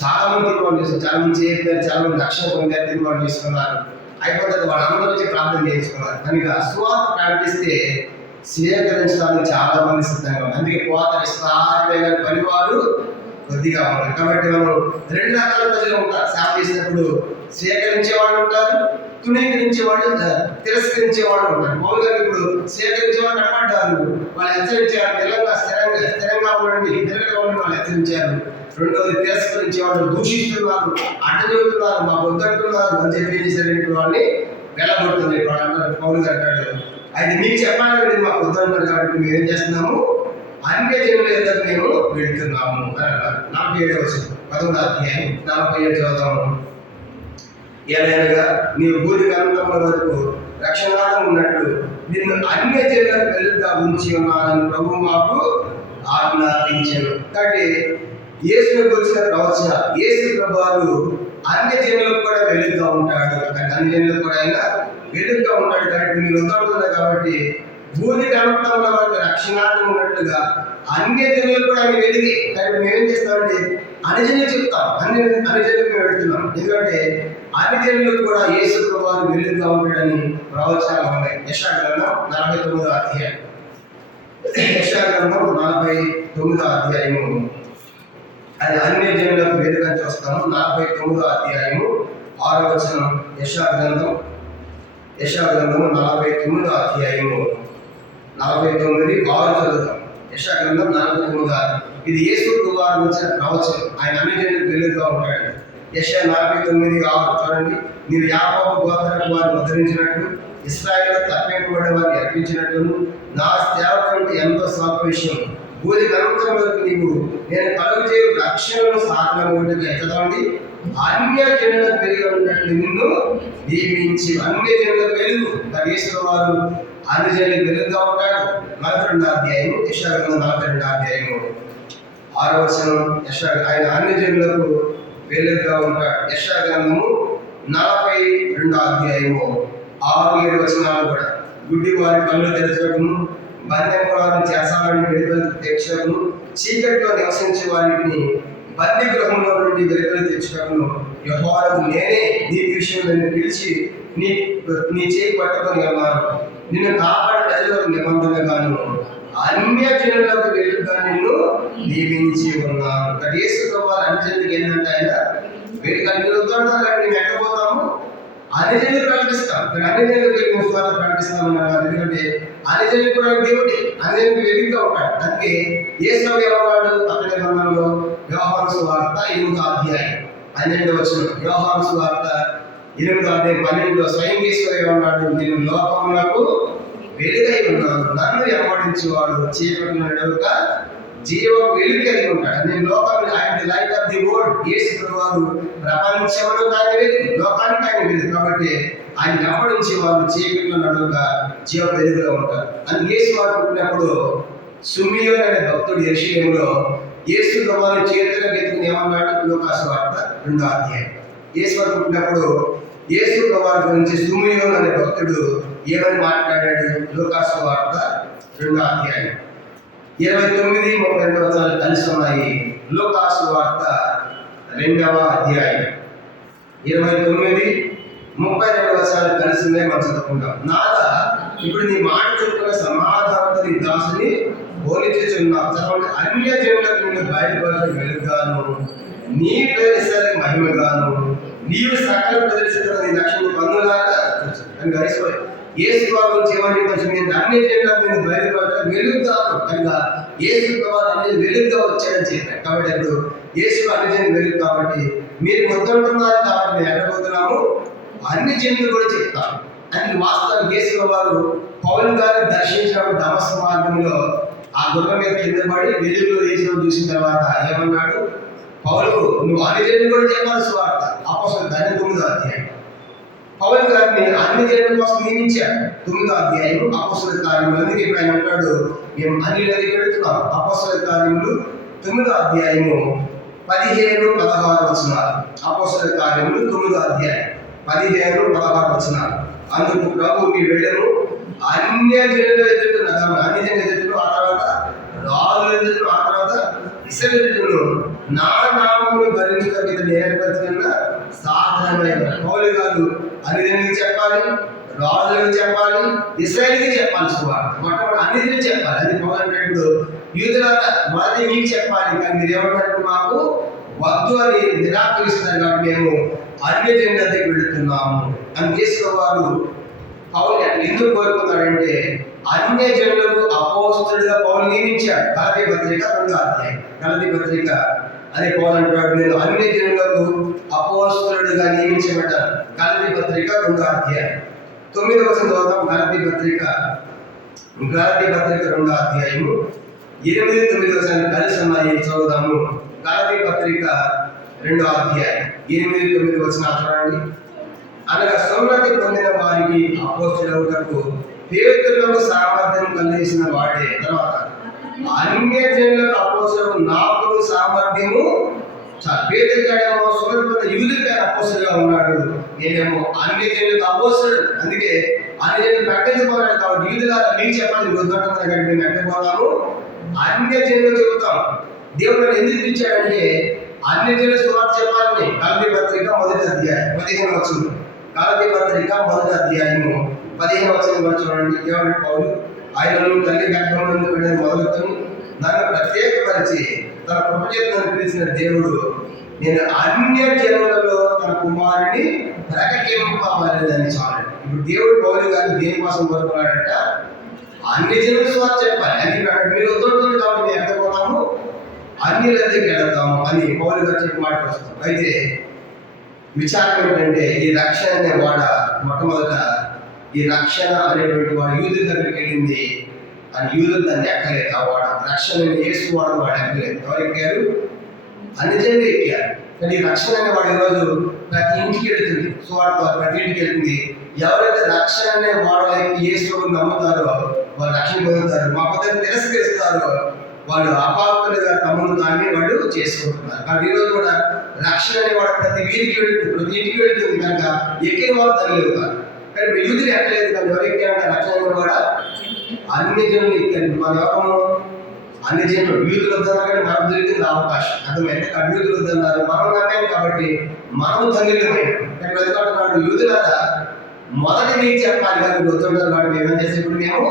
చాలా మంది తీర్మానం చేస్తారు, చాలా మంది చేయట్లేదు, చాలా మంది లక్ష్యం పొందారు, తీర్మానం చేసుకున్నారు. అయిపోతుంది వాళ్ళందరూ వచ్చి ప్రార్థన చేయించుకున్నారు. కనుక సువార్త ప్రకటిస్తే స్వీకరించడానికి చాలా మంది సిద్ధంగా ఉన్నారు. అందుకే కోత విస్తారమైన పనివారు కొద్దిగా ఉన్నారు. కాబట్టి మనం 2 రకాల ప్రజలు ఉంటారు. సేవ చేసినప్పుడు స్వీకరించే వాళ్ళు ఉంటారు, తుణీకరించే వాళ్ళు, తిరస్కరించే వాళ్ళు ఉంటారు. మామూలుగా ఇప్పుడు స్వీకరించే వాళ్ళు కనబడ్డారు, వాళ్ళు హెచ్చరించారు, స్థిరంగా ఉండండి, తిరగడం వాళ్ళు హెచ్చరించారు. రెండోది తిరస్కరించే వాళ్ళు దూషిస్తున్నారు, అడ్డ చెబుతున్నారు, మా వద్దంటున్నారు అని చెప్పి చేసేటువంటి వాళ్ళని వెళ్ళగొడుతుంది. వాళ్ళు అంటారు, పౌలు గారు అంటాడు, అయితే మీకు చెప్పాలని మాకు వద్దంటారు కాబట్టి మేము ఏం చేస్తున్నాము? అన్య జనుల ఎదురు మేము వెళ్తున్నాము అని అన్నారు. 47వ వచనం 11వ అధ్యాయం 47 చదువుతాము. ఏలైనగా నీవు భూమి కనుకముల వరకు రక్షణార్థం ఉన్నట్లు నిన్ను అన్య జనులకు వెలుగుగా ఉంచి ఉన్నానని ప్రభువు మాకు ఆజ్ఞాపించాను. కాబట్టి యేసుకు వచ్చిన ప్రవచన, యేసు ప్రభువారు అన్య జనులకు కూడా వెలుగుగా ఉంటాడు. కానీ అన్య జనులకు కూడా ఆయన వెలుగుగా ఉంటాడు. కాబట్టి మీరు వద్దవుతున్నారు కాబట్టి భూమి కనుకముల వరకు రక్షణార్థం ఉన్నట్లుగా అన్య జనులకు కూడా ఆయన వెలుగే. కాబట్టి మేమేం చేస్తామంటే అనుజనులు చెప్తాం, అనుజనులకు మేము వెళ్తున్నాం. ఎందుకంటే అన్ని జనులకు కూడా యేసు ప్రభువారు వెలుగుగా ఉంటాడని ప్రవచనాలు ఉన్నాయి. యెషయా గ్రంథం 49వ అధ్యాయం, యెషయా గ్రంథం 49వ అధ్యాయము అది అన్య జనులకు వెలుగని చూస్తాము. 49వ అధ్యాయము 6వ వచనం. యెషయా గ్రంథం 49వ అధ్యాయము 49:6 చదువుతాం. యెషయా గ్రంథం 49. ఇది యేసు ప్రభువారు వచ్చిన ప్రవచనం, ఆయన అన్ని జనులకు వెలుగుగా ఉంటాడు. యెషయా 49:6 చూడండి, మీరు యాకోబు గోత్రపు వారిని ఉద్ధరించినట్లు ఇశ్రాయేలు తప్పింపబడిన వారిని అర్పించినట్లును నా సేవకునికి ఎంతో సంతోషం భూమి గణంతం వరకు నీవు నేను కలుగు చేయు రక్షణను సాధనగా చదవండి. అన్య జనులకు పెరిగి ఉన్నట్లు నిన్ను నియమించి అన్య జనులకు వెలుగు యేసు వారు అన్ని జనులకు వెలుగుగా ఉంటాడు. 42వ అధ్యాయం యెషయా 42వ అధ్యాయము 6వ వచనం. ఆయన అన్ని జనులకు వెలుగుగా ఉంటాడు. యెషయా గ్రంథము 42వ అధ్యాయము 6-7 వచనాలు కూడా గుడ్డి వారి కళ్ళు తెరచడము బంధకులను చేసాలని వెలుగులకు తెచ్చడము చీకటిలో నివసించే వారిని బందీ గృహంలో నుండి వెలుగులు తెచ్చడము యెహోవాకు నేనే నీ విషయంలో నిన్ను పిలిచి నీ చేయి పట్టుకొని అన్నాను. నిన్ను కాపాడే ప్రజలకు నిబంధనగాను అన్య జనులకు వెలుగుగా నిన్ను నియమించి ఉన్నాను. యేసు ప్రభువు అన్ని జనులకు ఏంటంటే ఆయన వెలుగు అన్ని మేము ఎక్కబోతాము అన్ని జనులు ప్రకటిస్తాం. అన్ని జనులకు వెళ్ళి ప్రకటిస్తామన్నారు. ఎందుకంటే అన్ని జనులు కూడా దేవుడి అన్ని జనులకు వెలుగుగా ఉంటాడు. అందుకే యేసు ఎవరు అక్కడ నిబంధనలో యోహాను సువార్త 8వ అధ్యాయం 12వ వచనం. యోహాను సువార్త 8వ అధ్యాయం 12లో స్వయం యేసు ఏమన్నాడు? నేను లోకములకు వెలుగై ఉన్నాను, నన్ను వెంబడించేవాడు చీకటిలో నడవక జీవపు వెలుగు కలిగి ఉంటాడు. నేను లోకాన్ని ఆయన లైట్ ఆఫ్ ది వరల్డ్. యేసు ప్రభువు ప్రపంచంలో ఆయన వెలుగు, లోకానికి ఆయన వెలుగు. కాబట్టి ఆయన వెంబడించేవారు చీకటిలో నడవక జీవ వెలుగుగా ఉంటారు. అని యేసు వారు పుట్టినప్పుడు సిమియోను అనే భక్తుడు యెరూషలేములో యేసు ప్రభువుని చేతులకు ఎత్తుకుని ఏమన్నాడు? లూకా సువార్త 2వ అధ్యాయం. యేసు వారు పుట్టినప్పుడు యేసు ప్రభువు గురించి సిమియోను అనే భక్తుడు ఏమని మాట్లాడాడు? లూకా సువార్త 2వ అధ్యాయం 29-32 వచనాలు కలిసి ఉన్నాయి. లూకా సువార్త 2వ అధ్యాయం 29-32 వచనాలు కలిసి ఉన్నాయి. మనం చదువుకుంటాం. నాదా ఇప్పుడు నీ మాట చెప్పుకున్న సమాధానంతో నీ దాసుని పోలిచుచున్నావు. చదవండి. అన్య జనులకు నిన్ను బయలుపరచు వెలుగుగాను నీ ప్రదేశాలకు మహిమగాను నీవు సకల ప్రదేశాలను నీ లక్ష్యం పన్నులాగా అని గడిచిపోయి యేసు ప్రభు జీవని పరిచయం అన్ని జనులకు నేను బయలుపరచు వెలుగుగాను కనుక యేసు ప్రభు అన్ని వెలుగుగా వచ్చాడని చెప్పాడు. కాబట్టి ఇప్పుడు యేసు అన్ని జనులు వెలుగు. కాబట్టి మీరు మొదలుతున్నారు కాబట్టి మేము ఎక్కడబోతున్నాము అన్ని జనులు కూడా చెప్తాను అని వాస్తవానికి యేసు ప్రభు పౌలు గారిని దర్శించినప్పుడు దమస్కు మార్గంలో ఆ గుర్రం మీద కింద పడి వెలుగులో యేసును చూసిన తర్వాత ఏమన్నాడు? పౌలు నువ్వు అన్ని జనులు కూడా చెప్పాలి సువార్త. అపోస్తలుల కార్యం 9వ అధ్యాయం. పౌలు గారిని అన్ని జనుల కోసం నియమించాడు. 9వ అధ్యాయం అపోస్తలుల కార్యములు. అందుకే ఇప్పుడు ఆయన అంటాడు మేము అన్ని నదికి వెళుతున్నాం. అపోస్తలుల కార్యములు 9వ అధ్యాయము 15-16 వచనాలు. అపోస్తలుల కార్యములు 9వ అధ్యాయం 15-16 వచనాలు. అందుకు ప్రభు మీ వెళ్ళను అన్య జనుల ఎదుట అన్ని జనుల ఎదుట ఆ తర్వాత రాజుల ఎదుట ఆ తర్వాత ఇశ్రాయేలీయులను నా నామమును భరించడానికి ఇది ఏర్పరచుకున్న సాధనమైన. పౌలు గారు అన్ని జనులకు చెప్పాలి, రాజులకు చెప్పాలి, ఇశ్రాయేలుకి చెప్పాలి సువార్త. మొట్టమొదటి అన్ని జనులకు చెప్పాలి. అది పౌలు అంటే ఇప్పుడు యూదులారా మొదటి మీకు చెప్పాలి, కానీ మీరు ఏమంటారు మాకు వద్దు అని నిరాకరిస్తున్నారు. కాబట్టి మేము అన్య జనుల దగ్గరికి వెళుతున్నాము అని యేసు వారు పౌలు ఎందుకు కోరుకున్నాడంటే అన్య జనులకు అపోస్తలుడిగా పౌలు నియమించాడు. గలతీ పత్రిక 2వ అధ్యాయం. గలతీ పత్రిక అదే పౌలు అంటాడు నేను అన్య జనులకు అపోస్తలుడిగా నియమించబడ్డాను. గలతీ పత్రిక 2వ అధ్యాయం 9వ వచనం చదువుతాం. గలతీ పత్రిక 2వ అధ్యాయము 8-9 వచనాలు కలిసి ఉన్నాయి. చదువుదాము. గలతీ పత్రిక 2వ అధ్యాయం 8-9 వచనాలు చూడండి. అనగా సున్నతి పొందిన వారికి అపోస్తలులకు పేతురులకు సామర్థ్యం కలిగిసిన వాడే. తర్వాత అన్య జనులకు అపోస్తలులకు నాకు సామర్థ్యము పేతురు గాడేమో సున్నతి పొందిన యూదులకి అపోస్తలుగా ఉన్నాడు, నేనేమో అన్య జనులకు అపోస్తలుడు. అందుకే అన్య జనులు ప్రకటించబోరాడు. కాబట్టి యూదులారా మీకు చెప్పాలి వద్దంటున్నారు కానీ మేము ఎక్కడ పోతాము అన్య జనులు చెబుతాం. దేవుడు ఎందుకు ఇచ్చాడంటే అన్య జనుల సువార్త చెప్పాలని. గలతీ పత్రిక 1వ అధ్యాయం 15వ వచనం. గలతీ పత్రిక 1వ అధ్యాయము 15వ వచనం చూడండి. ఏమంటే పౌలు ఆయనను తల్లి గర్భంలో మొదలుకొని నన్ను ప్రత్యేకపరిచి తన కృపచేతను పిలిచిన దేవుడు నేను అన్య జనులలో తన కుమారుని ప్రకటింపవలెనని చాలండి. ఇప్పుడు దేవుడు పౌలు గారిని దేనికోసం కోరుకున్నాడంట? అన్ని జనులు సువార్త చెప్పాలి. అది మీరు వద్దు కాబట్టి మేము ఎక్కడ పోతాము అన్ని దగ్గరికి వెళ్తాము అని పౌలు గారు చెప్పి మాట్లాడుతాం. అయితే విచారం ఏంటంటే ఈ రక్షణ అనే వాడ మొట్టమొదట ఈ రక్షణ అనేటువంటి వాడు యూదుల దగ్గరికి వెళ్ళింది, అని యూదులు దాన్ని ఎక్కలేదు. ఆ వాడు రక్షణ యేసు వాడు ఎక్కలేదు. ఎవరు ఎక్కారు? అన్ని జనులు ఎక్కారు. కానీ ఈ రక్షణ అనే వాడు ఈరోజు ప్రతి ఇంటికి వెళ్తుంది. సో వాడు ప్రతి ఇంటికి వెళ్తుంది. ఎవరైతే రక్షణ అనే వాడు యేసుని నమ్ముతారో వాళ్ళు రక్షణ పొందుతారు. మా పద్ధతి తిరస్కరిస్తారో వాళ్ళు అపాత్రులుగా తమను తాన్ని వాళ్ళు చేసుకుంటున్నారు. కాబట్టి ఈరోజు కూడా రక్షణ అనే వాడు ప్రతి వీధికి వెళ్తుంది, ప్రతి ఇంటికి వెళ్తుంది కనుక ఎక్కిన వాళ్ళు తల్లి అవుతారు. కానీ యూదులు ఎక్కలేదు. కానీ ఎవరు ఎక్కారంటే రక్షణ కూడా అన్ని జనులు ఎక్కారు. మన ఎవరము అన్ని జనులు యూదులు వద్దన్నారు, కానీ మనకు దొరికింది అవకాశం. అర్థమైతే ఆ యూదులు వద్దన్నారు, మనం నమ్మాం కాబట్టి మనము ధన్యులమైన. కానీ వెతుకుంటున్నాడు యూదులగా మొదటి మీకు చెప్పాలి, కానీ వద్దున్నారు వాడు మేమేం చేస్తే ఇప్పుడు మేము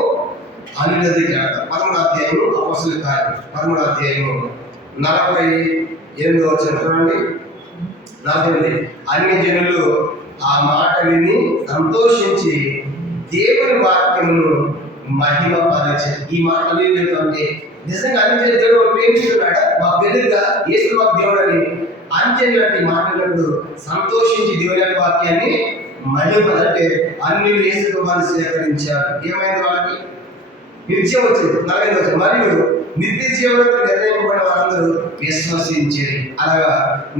అన్ని దగ్గరికి వెళ్తాం. 13వ అధ్యాయము అపోస్తలుల కార్యములు 13వ అధ్యాయము 48వ వచనం చూడండి. 48 అన్ని జనులు ఆ మాట విని సంతోషించి దేవుని వాక్యమును మహిమపరచారు. ఈ మాటలు ఏంటంటే నిజంగా అన్ని దేవుడు ప్రేమిస్తున్నాడా? మాకు తెలియదుగా యేసు మాకు దేవుడు అని అంత్యంలాంటి మాట్లాడినప్పుడు సంతోషించి దేవుని యొక్క వాక్యాన్ని మహిమపరచే అన్ని యేసు వారిని స్వీకరించారు. ఏమైంది? వాళ్ళకి నిత్యం వచ్చింది. 45వ వచనం మరియు నిత్య జీవనకు నిర్ణయింపబడిన వారందరూ విశ్వసించారు. అలాగా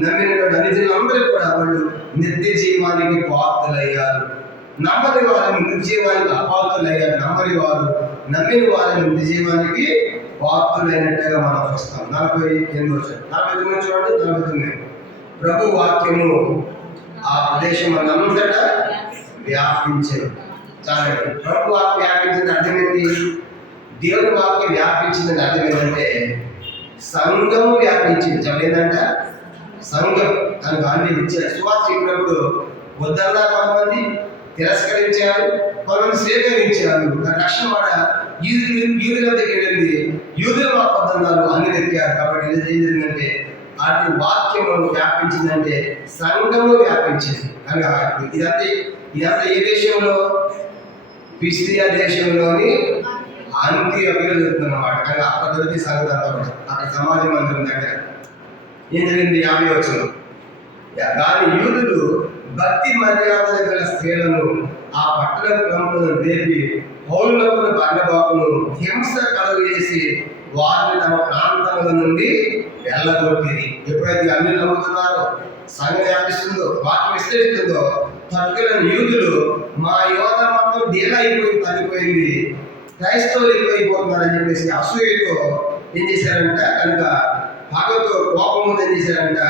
నమ్మినటువంటి అన్ని జనులందరూ కూడా వాళ్ళు నిత్య జీవానికి పాత్రులయ్యారు. నమ్మని వారిని నిత్య జీవానికి అపాత్రులయ్యారు. నమ్మని వారు నమ్మిన వారిని నిత్య జీవానికి పాత్రులైనట్టుగా మనం చూస్తాం. 48వ వచనం 49 చూడండి. 49 ప్రభు వాక్యము ఆ ప్రదేశం అంతటా వ్యాపించను. చాలండి. ప్రభు వాక్యం వ్యాపించిన అర్థం ఏంటి? దేవుని వాక్యం వ్యాపించిందని అర్థం ఏంటంటే సంఘము వ్యాపించింది. చెప్పలేదంట సంఘం తనకు అన్ని ఇచ్చారు. సువార్త చెప్పినప్పుడు వద్దన్నా కొంతమంది తిరస్కరించారు, కొంతమంది స్వీకరించారు. రక్షణ వాడ యూదుల దగ్గర వెళ్ళింది, యూదులు మాకు వద్దన్నారు, అన్ని ఎక్కారు. కాబట్టి ఏం జరిగిందంటే అటు వాక్యం వ్యాపించిందంటే సంఘము వ్యాపించింది. అనగా ఇదంతా ఏ దేశంలో? పిసిదియా దేశంలోని అంత్యోక్యలో జరుగుతుందన్నమాట. కానీ అక్కడ దొరికి సంగతి అంతా కూడా అక్కడ సమాజ మందిరం దగ్గర ఏం జరిగింది? 50వ వచనం దాని యూదులు భక్తి మర్యాదలు గల స్త్రీలను ఆ పట్టణ ప్రముఖులను రేపి పౌలులకు బర్నబాకును హింస కలుగజేసి వారిని తమ ప్రాంతముల నుండి వెళ్ళగొట్టింది. ఎప్పుడైతే అన్ని నమ్ముతున్నారో, సంఘం వ్యాపిస్తుందో, వాక్యం విస్తరిస్తుందో, తట్టుకున్న యూదులు మా యోధ మొత్తం డీలా అయిపోయింది, తగ్గిపోయింది, క్రైస్తవులు ఎక్కువైపోతున్నారని చెప్పేసి అసూయతో ఏం చేశారంట? కనుక పగతో కోపంతో ఏం చేశారంట?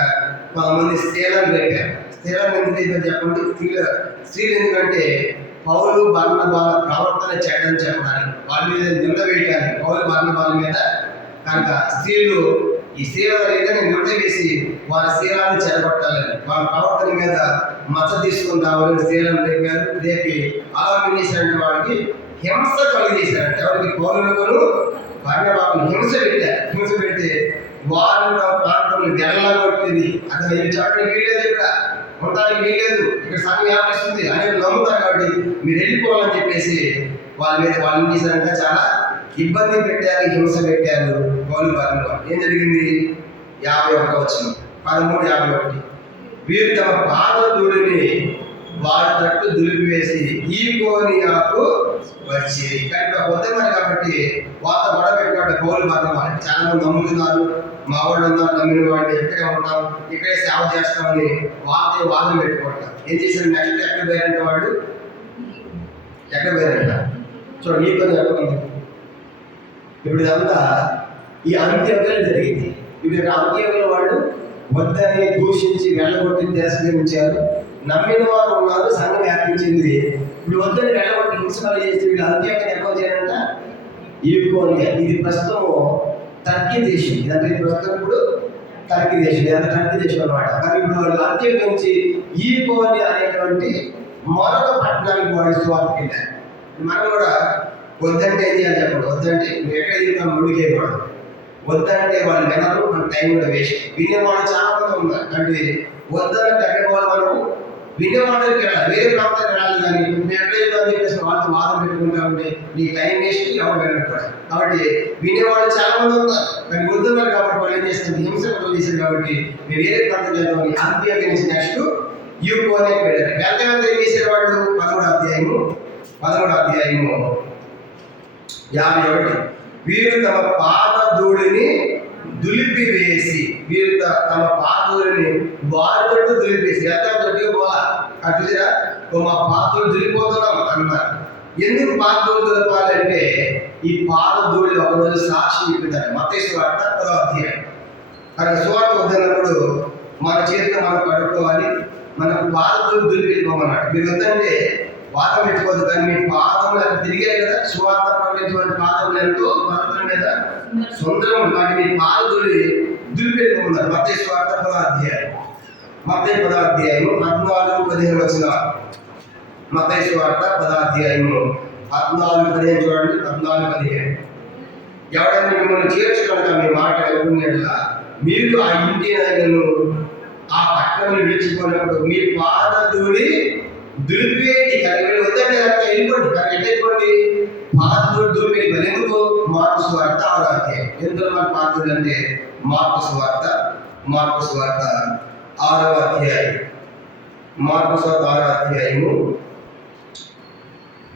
కొంతమంది స్త్రీలను పెట్టారు. స్త్రీలను ఎందుకు చెప్పండి? స్త్రీలు ఎందుకంటే పౌలు బర్నబాల ప్రవర్తన చెడ్డని చెప్పడానికి, వాళ్ళ మీద నింద వేయటానికి, పౌలు బర్నబాల మీద. కనుక స్త్రీలు ఈ స్త్రీల ఏదైనా నింద వేసి వాళ్ళ స్త్రీలను చెడగొట్టాలని, వాళ్ళ ప్రవర్తన మీద మచ్చ తీసుకుని రావాలని స్త్రీలను రేపారు. రేపి అలా ఏం చేశారంటే వాళ్ళకి హింస కలిగేశారంటే, ఎవరికి? పౌలులను బర్నబాకు హింస పెట్టారు. హింస పెడితే వారు ప్రాంతంలో వెళ్ళగొట్టింది. అతను ఇవి చెప్పడానికి వీల్లేదు, ఇక్కడ ఉండడానికి వీల్లేదు, ఇక్కడ సంఘం వ్యాపిస్తుంది అనేది నమ్ముతారు. కాబట్టి మీరు వెళ్ళిపోవాలని చెప్పేసి వాళ్ళ మీద వాళ్ళు ఏం చేశారంటే చాలా ఇబ్బంది పెట్టారు, హింస పెట్టారు. పౌలు బర్నబాకు ఏం జరిగింది? 51వ వచనం 13:51 వీరు తమ పాదధూళిని వారి తట్టు దులిపివేసి ఈకోనియాకు వచ్చి. కనుక వద్దన్నారు కాబట్టి వాళ్ళతో గొడవ పెట్టుకుంటే పౌలు బర్నబాకు చాలా మంది నమ్ముతున్నారు, మా వాళ్ళు ఉన్నారు, నమ్మిన వాడిని ఎక్కడే ఉంటాం, ఇక్కడే సేవ చేస్తామని వాళ్ళతో వాదన పెట్టుకుంటాం. ఏం చేశారు? నెక్స్ట్ ఎక్కడ పోయారంటే వాడు ఎక్కడ పోయారంట చూడండి. ఇప్పుడు ఇదంతా ఈ అంత్యోక్యలో జరిగింది. ఇప్పుడు అంత్యోక్యలో వాళ్ళు వద్దని దూషించి వెళ్ళగొట్టి తిరస్కరించారు. నమ్మిన వారు ఉన్నారు, సంఘం వ్యాపించింది. ఇప్పుడు వద్దని వెళ్ళగొట్టి హింసలు చేసి వీళ్ళు అంత్యోక్యని ఎక్కువ చేయాలంట ఈకోనియా. ఇది ప్రస్తుతం టర్కీ దేశం. ఇదంటే ప్రస్తుతం ఇప్పుడు టర్కీ దేశం, ఇదంతా టర్కీ దేశం అనమాట. కానీ ఇప్పుడు వాళ్ళు అంత్యోక్య నుంచి ఈకోనియా అనేటువంటి మరొక పట్టణానికి వాడు సువార్తకి వెళ్ళారు. మనం కూడా వద్దంటే ఏం చేయాలి చెప్పండి? వద్దంటే నువ్వు ఎక్కడ తిరుగుతాం ముడికేయకూడదు. వద్దంటే వాళ్ళు వినరు, మన టైం కూడా వేస్ట్. వినేవాళ్ళు చాలా మంది ఉన్నారు. అంటే వద్దంటే ఎక్కడ పోవాలి? మనం వినేవాళ్ళకి వెళ్ళాలి, వేరే ప్రాంతానికి వెళ్ళాలి. కానీ మేము ఎక్కడ చెప్తామని చెప్పేసి వాళ్ళతో వాదన పెట్టుకుంటా ఉంటే నీ టైం వేస్ట్, ఎవరు వినట్లేదు. కాబట్టి వినేవాళ్ళు చాలా మంది ఉన్నారు, కానీ వద్దున్నారు. కాబట్టి వాళ్ళు ఏం చేస్తారు? హింసలు చేశారు. కాబట్టి మేము వేరే ప్రాంతం చేద్దామని అంత్యోక్య నుంచి నెక్స్ట్ ఈకోనియాకి వెళ్ళారు. వెంట ఏం చేశారు వాళ్ళు? 13వ అధ్యాయము 13వ అధ్యాయము 51. వీరు తమ పాదధూళిని దులిపివేసి, వీరు తమ పాదధూళిని వారితో దులిపేసి, ఎంత దొడ్డిగా పోలా అట్లా మా పాదధూళి దులిపోతున్నాం అన్నారు. ఎందుకు పాదధూళి దులపాలంటే ఈ పాదధూళి ఒకరోజు సాక్షి చెప్పిందంటే మత్తయి సువార్త 10వ అధ్యాయం. అక్కడ సువార్త వద్దన్నప్పుడు మన చేతిలో మనం పడుకోవాలి, మనకు పాదధూళి దులిపిపోమన్నాడు. మీరు వద్దంటే పాదం పెట్టుకోవద్దు, కానీ మీ పాదములు అక్కడ తిరిగాయి కదా, సువార్త ప్రకటించిన పాదములు ఎంతో పర్వతం మీద సుందరం, వాటి మీ పాదధూళి దులిపెట్టుకున్నారు. మత్తయి సువార్త 10వ అధ్యాయం, మత్తయి 10వ అధ్యాయము 14-15 వచనాలు. మత్తయి సువార్త 10వ అధ్యాయము 14-15 చూడండి. 14-15. ఎవరైనా మిమ్మల్ని చేర్చుకోవడం మీ మాట అనుకునేట్లా మీరు ఆ ఇంటి నగను ఆ పట్టణం విడిచిపోయినప్పుడు మీ పాదధూళి దులిపేటి కలిగి వద్దంటే కనుక వెళ్ళిపోండి, కనుక వెళ్ళిపోండి, పాదధూళి దులిపేది. ఎందుకు? మార్కు సువార్త 6వ అధ్యాయం. ఎందుకు మన పాదధూళి అంటే మార్కు సువార్త 6వ అధ్యాయం, మార్కు సువార్త 6వ అధ్యాయము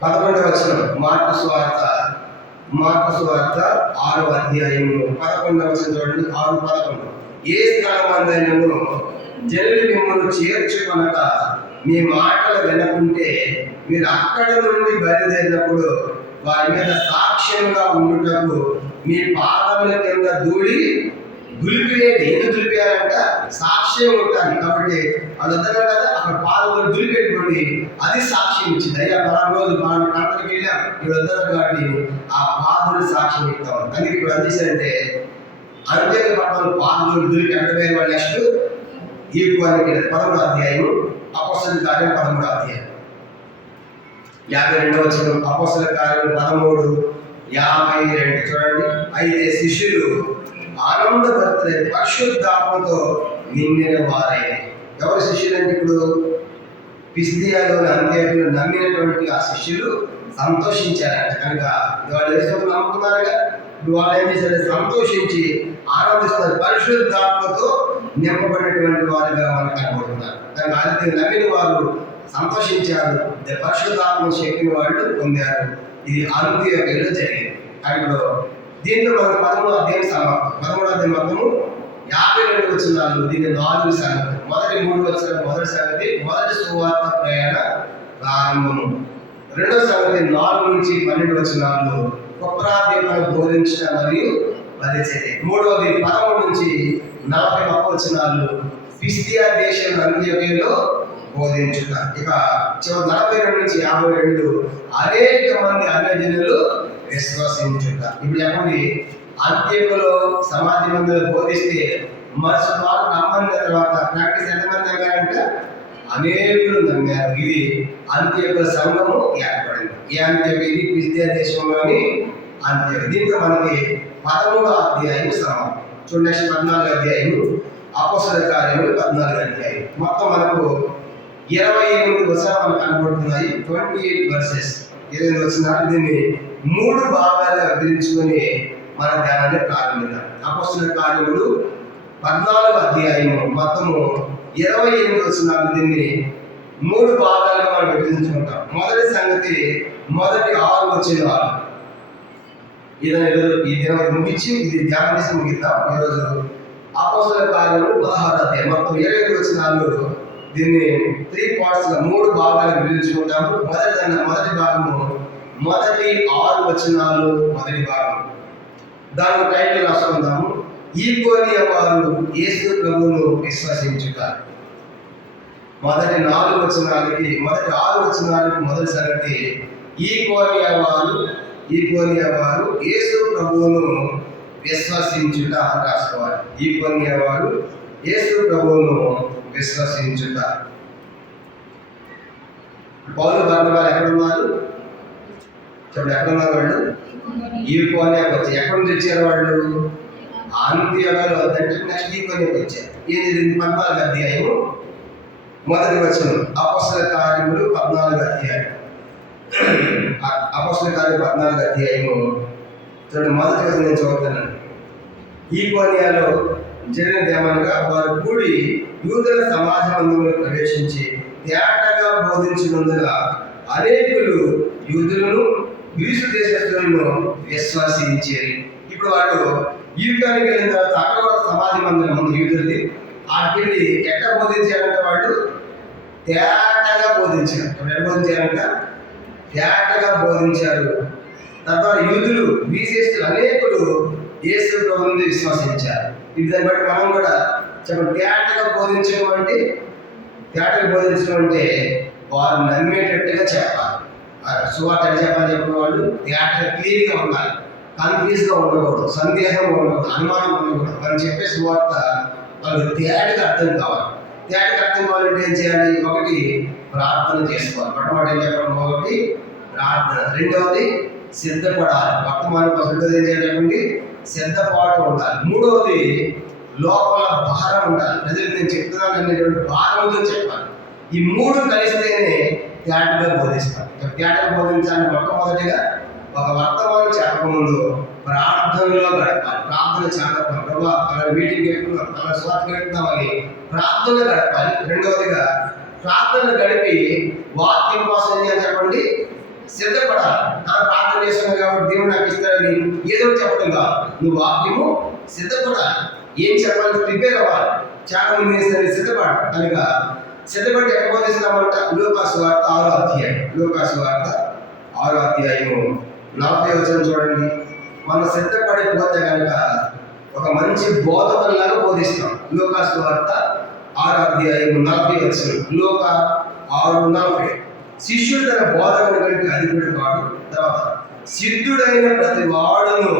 11వ వచనం. మార్కు సువార్త 6వ అధ్యాయము 11వ వచనం చూడండి. 6:11. ఏ స్థలమందైనను జనులు మిమ్మల్ని చేర్చుకొనక మీ మాటలు వినకుంటే మీరు అక్కడ నుండి బయలుదేరినప్పుడు వారి మీద సాక్ష్యంగా ఉండుటకు మీ పాదముల కింద దులిపేయండి. ఎందుకు దులిపేయాలంట? సాక్ష్యం ఉంటాను కాబట్టి. వాళ్ళందరూ కదా అక్కడ పాదములు దులిపెట్టుకోండి, అది సాక్ష్యం ఇచ్చింది. అయ్యా పలానా రోజు పలానా ప్రాంతానికి వెళ్ళాం, వీళ్ళందరూ కాబట్టి ఆ పాదములు సాక్ష్యం ఇస్తాం. అందుకే ఇప్పుడు ఏం చేశారంటే అంత్యోక పట్టణంలో పాదములు దులిపి అడ్డమైన వాళ్ళు నెక్స్ట్ ఈక్వానికి 11వ అధ్యాయం, అపోస్తలుల కార్యం 13వ అధ్యాయం 52వ వచనం. అపోస్తలుల కార్యం 13:52 చూడండి. అయితే శిష్యులు ఆనందభరితులై పరిశుద్ధాత్మతో నిండిన వారైన. ఎవరు శిష్యులు అంటే ఇప్పుడు పిసిదియాలోని అంత్యోకులు నమ్మినటువంటి ఆ శిష్యులు సంతోషించారంట. కనుక వాళ్ళు యేసుని నమ్ముకున్నారుగా, ఇప్పుడు వాళ్ళు ఏం చేశారు? సంతోషించి ఆనందిస్తారు, పరిశుద్ధాత్మతో నింపబడినటువంటి వారుగా మనకు కనబడుతున్నారు. కనుక అది నమ్మిన వారు సంతోషించారు, పరిశుద్ధాత్మ శక్తిని వాళ్ళు పొందారు. ఇది అంత్యోక్యలో జరిగింది. ఇప్పుడు దీంతో మనకు 13వ అధ్యాయం సమాప్తం. 13వ అధ్యాయం మొత్తము 52 వచనాలు. దీని 4 సంగతులు. మొదటి 3 వచనాలు మొదటి సంగతి, మొదటి సువార్త ప్రయాణ ప్రారంభము. రెండవ సంగతి 4 నుంచి 12 వచనాలు కుప్రాదీపను బోధించిన మరియు పరిచర్య. మూడవది 13 నుంచి 41 వచనాలు పిసిదియా దేశం అంత్యోక్యలో బోధించుట. ఇక చివరి 42 నుంచి 52 అనేక మంది అన్యజనులు విశ్వసించుట. ఇప్పుడు చెప్పండి, అంత్యోక్యలో సమాజ మందిలో బోధిస్తే మరుసటి వారు నమ్మని తర్వాత ప్రాక్టీస్ ఎంతమంది నమ్మారంటే అనేకులు నమ్మారు. ఇది అంత్యోక్య సంఘము ఏర్పడింది. ఈ అంత్యోక్య ఇది పిసిదియా దేశంలోని అంత్యోక్య. దీంతో మనకి 13వ అధ్యాయం సమాప్తం. చూడండి, నెక్స్ట్ 14వ అధ్యాయం అపోస్తలుల కార్యములు 14వ అధ్యాయం. మొత్తం మనకు 28 వచనాలు మనకు కనబడుతున్నాయి. 28 వర్సెస్ 28 వచనాలు. దీన్ని 3 భాగాలుగా విభజించుకొని మన ధ్యానాన్ని ప్రారంభిద్దాం. అపోస్తలుల కార్యములు 14వ అధ్యాయము మొత్తము 28 వచనాలు. దీన్ని 3 భాగాలుగా మనం విభజించుకుంటాం. మొదటి సంగతి మొదటి 6 వచనాలు. ఈ దినం ముగించి ఇది ధ్యానం చేసి ముగిద్దాం. ఈరోజు అపోస్తలుల కార్యములు 16వ అధ్యాయం మొత్తం 25 వచనాలు. దీన్ని 3 పార్ట్స్గా 3 భాగాలు విభజించుకుంటాము. మొదటి భాగము మొదటి 6 వచనాలు మొదటి భాగం. దాని టైటిల్ రాసుకుందాము, ఈకొనియ వారు యేసు ప్రభువును విశ్వసించుట. మొదటి 4 వచనాలకి మొదటి 6 వచనాలకి మొదటి సంగతి ఈకొనియ వారు యేసు ప్రభువును విశ్వసించుట అని రాసుకోవాలి. ఈకొనియ వారు యేసు ప్రభువును విశ్వసించుట. పౌలు బర్నబాలు ఎక్కడున్నారు? చూడండి, ఎక్కడున్నారు వాళ్ళు? ఈకొనియాకి వచ్చారు. ఎక్కడి నుంచి వచ్చారు వాళ్ళు? అంత్యోక్యలో వద్దంటే నెక్స్ట్ ఈకొనియాకి వచ్చారు. ఏది 14వ అధ్యాయము మొదటి వచనం. అపోస్తలుల కార్యములు 14వ అధ్యాయం. అపోస్తలుల కార్యములు 14వ అధ్యాయము చూడండి, మొదటి వచనం నేను చదువుతాను. ఈకొనియాలో జరిగినదేమనగా వారు కూడి యూదుల సమాజ మందిరంలో ప్రవేశించి తేటగా బోధించినందున అనేకులు యూదులను గ్రీసు దేశస్తులను విశ్వసించేది. ఇప్పుడు వాళ్ళు యూకానికి వెళ్ళిన తర్వాత అక్కడ కూడా సమాధి మందిరం ఉంది యూదులది. ఆడికెళ్ళి ఎట్లా బోధించారంటే వాళ్ళు తేటగా బోధించారు. ఎట్లా బోధించారంట? తేటగా బోధించారు. తర్వాత యూదులు విశేషులు అనేకులు యేసు ప్రభువుని విశ్వసించారు. దాన్ని బట్టి మనం కూడా చెప్పండి, తేటగా బోధించడం అంటే వారు నమ్మేటట్టుగా చెప్పాలి. సువార్త చెప్పాలి చెప్పిన వాళ్ళు తేటగా క్లియర్గా ఉండాలి, కన్ఫ్యూజ్గా ఉండకూడదు, సందేహం ఉండకూడదు, అనుమానం ఉండకూడదు. మనం చెప్పే సువార్త వాళ్ళు తేటగా అర్థం కావాలి. తేటగా అర్థం కావాలంటే ఏం చేయాలి? ఒకటి, ప్రార్థన చేసుకోవాలి. మొట్టమొదటి ఏం చెప్పడం? ఒకటి ప్రార్థన. రెండవది సిద్ధపడాలి. వర్తమాన పద్ధతి ఏం చేయాలి చెప్పండి? సిద్ధపాటు ఉండాలి. మూడవది లోపల భారం ఉండాలి. ప్రజలు నేను చెప్తున్నాను అనేటువంటి భారంతో చెప్పాలి. ఈ మూడు కలిస్తేనే తేటగా బోధిస్తాను. తేటగా బోధించాలని మొట్టమొదటిగా ఒక వర్తమానం చెప్పకముందు ప్రార్థనలో గడపాలి. ప్రార్థన చాలా ప్రభావ మీటింగ్ పెట్టుకున్నాం, అలా స్వార్థ పెట్టుకున్నామని ప్రార్థన గడపాలి. రెండవదిగా ప్రార్థన గడిపి వాక్యం కోసం ఏం చేయాలి చెప్పండి? సిద్ధపడాలి. ప్రార్థన చేస్తున్నావు కాబట్టి దేవుడు నాకు ఇస్తాడని ఏదో చెప్పడం కాదు. నువ్వు వాక్యము సిద్ధపడాలి. ఏం చెప్పాలి? ప్రిపేర్ అవ్వాలి. చాలా మంది చేస్తారు సిద్ధపడాలి. కనుక సిద్ధపడి ఎక్కడ బోధిస్తామంట? లూకాసు వార్త 6వ అధ్యాయం. లూకాసు వార్త 6వ అధ్యాయము 40వ వచనం చూడండి. మనం సిద్ధపడిపోతే కనుక ఒక మంచి బోధకులాగా బోధిస్తాం. లూకాసు వార్త 6వ అధ్యాయము 40వ వచనం. లూకా 6:40. శిష్యుడు తన బోధకుని కంటే అధికుడు కాడు. తర్వాత సిద్ధుడైన ప్రతి వాడును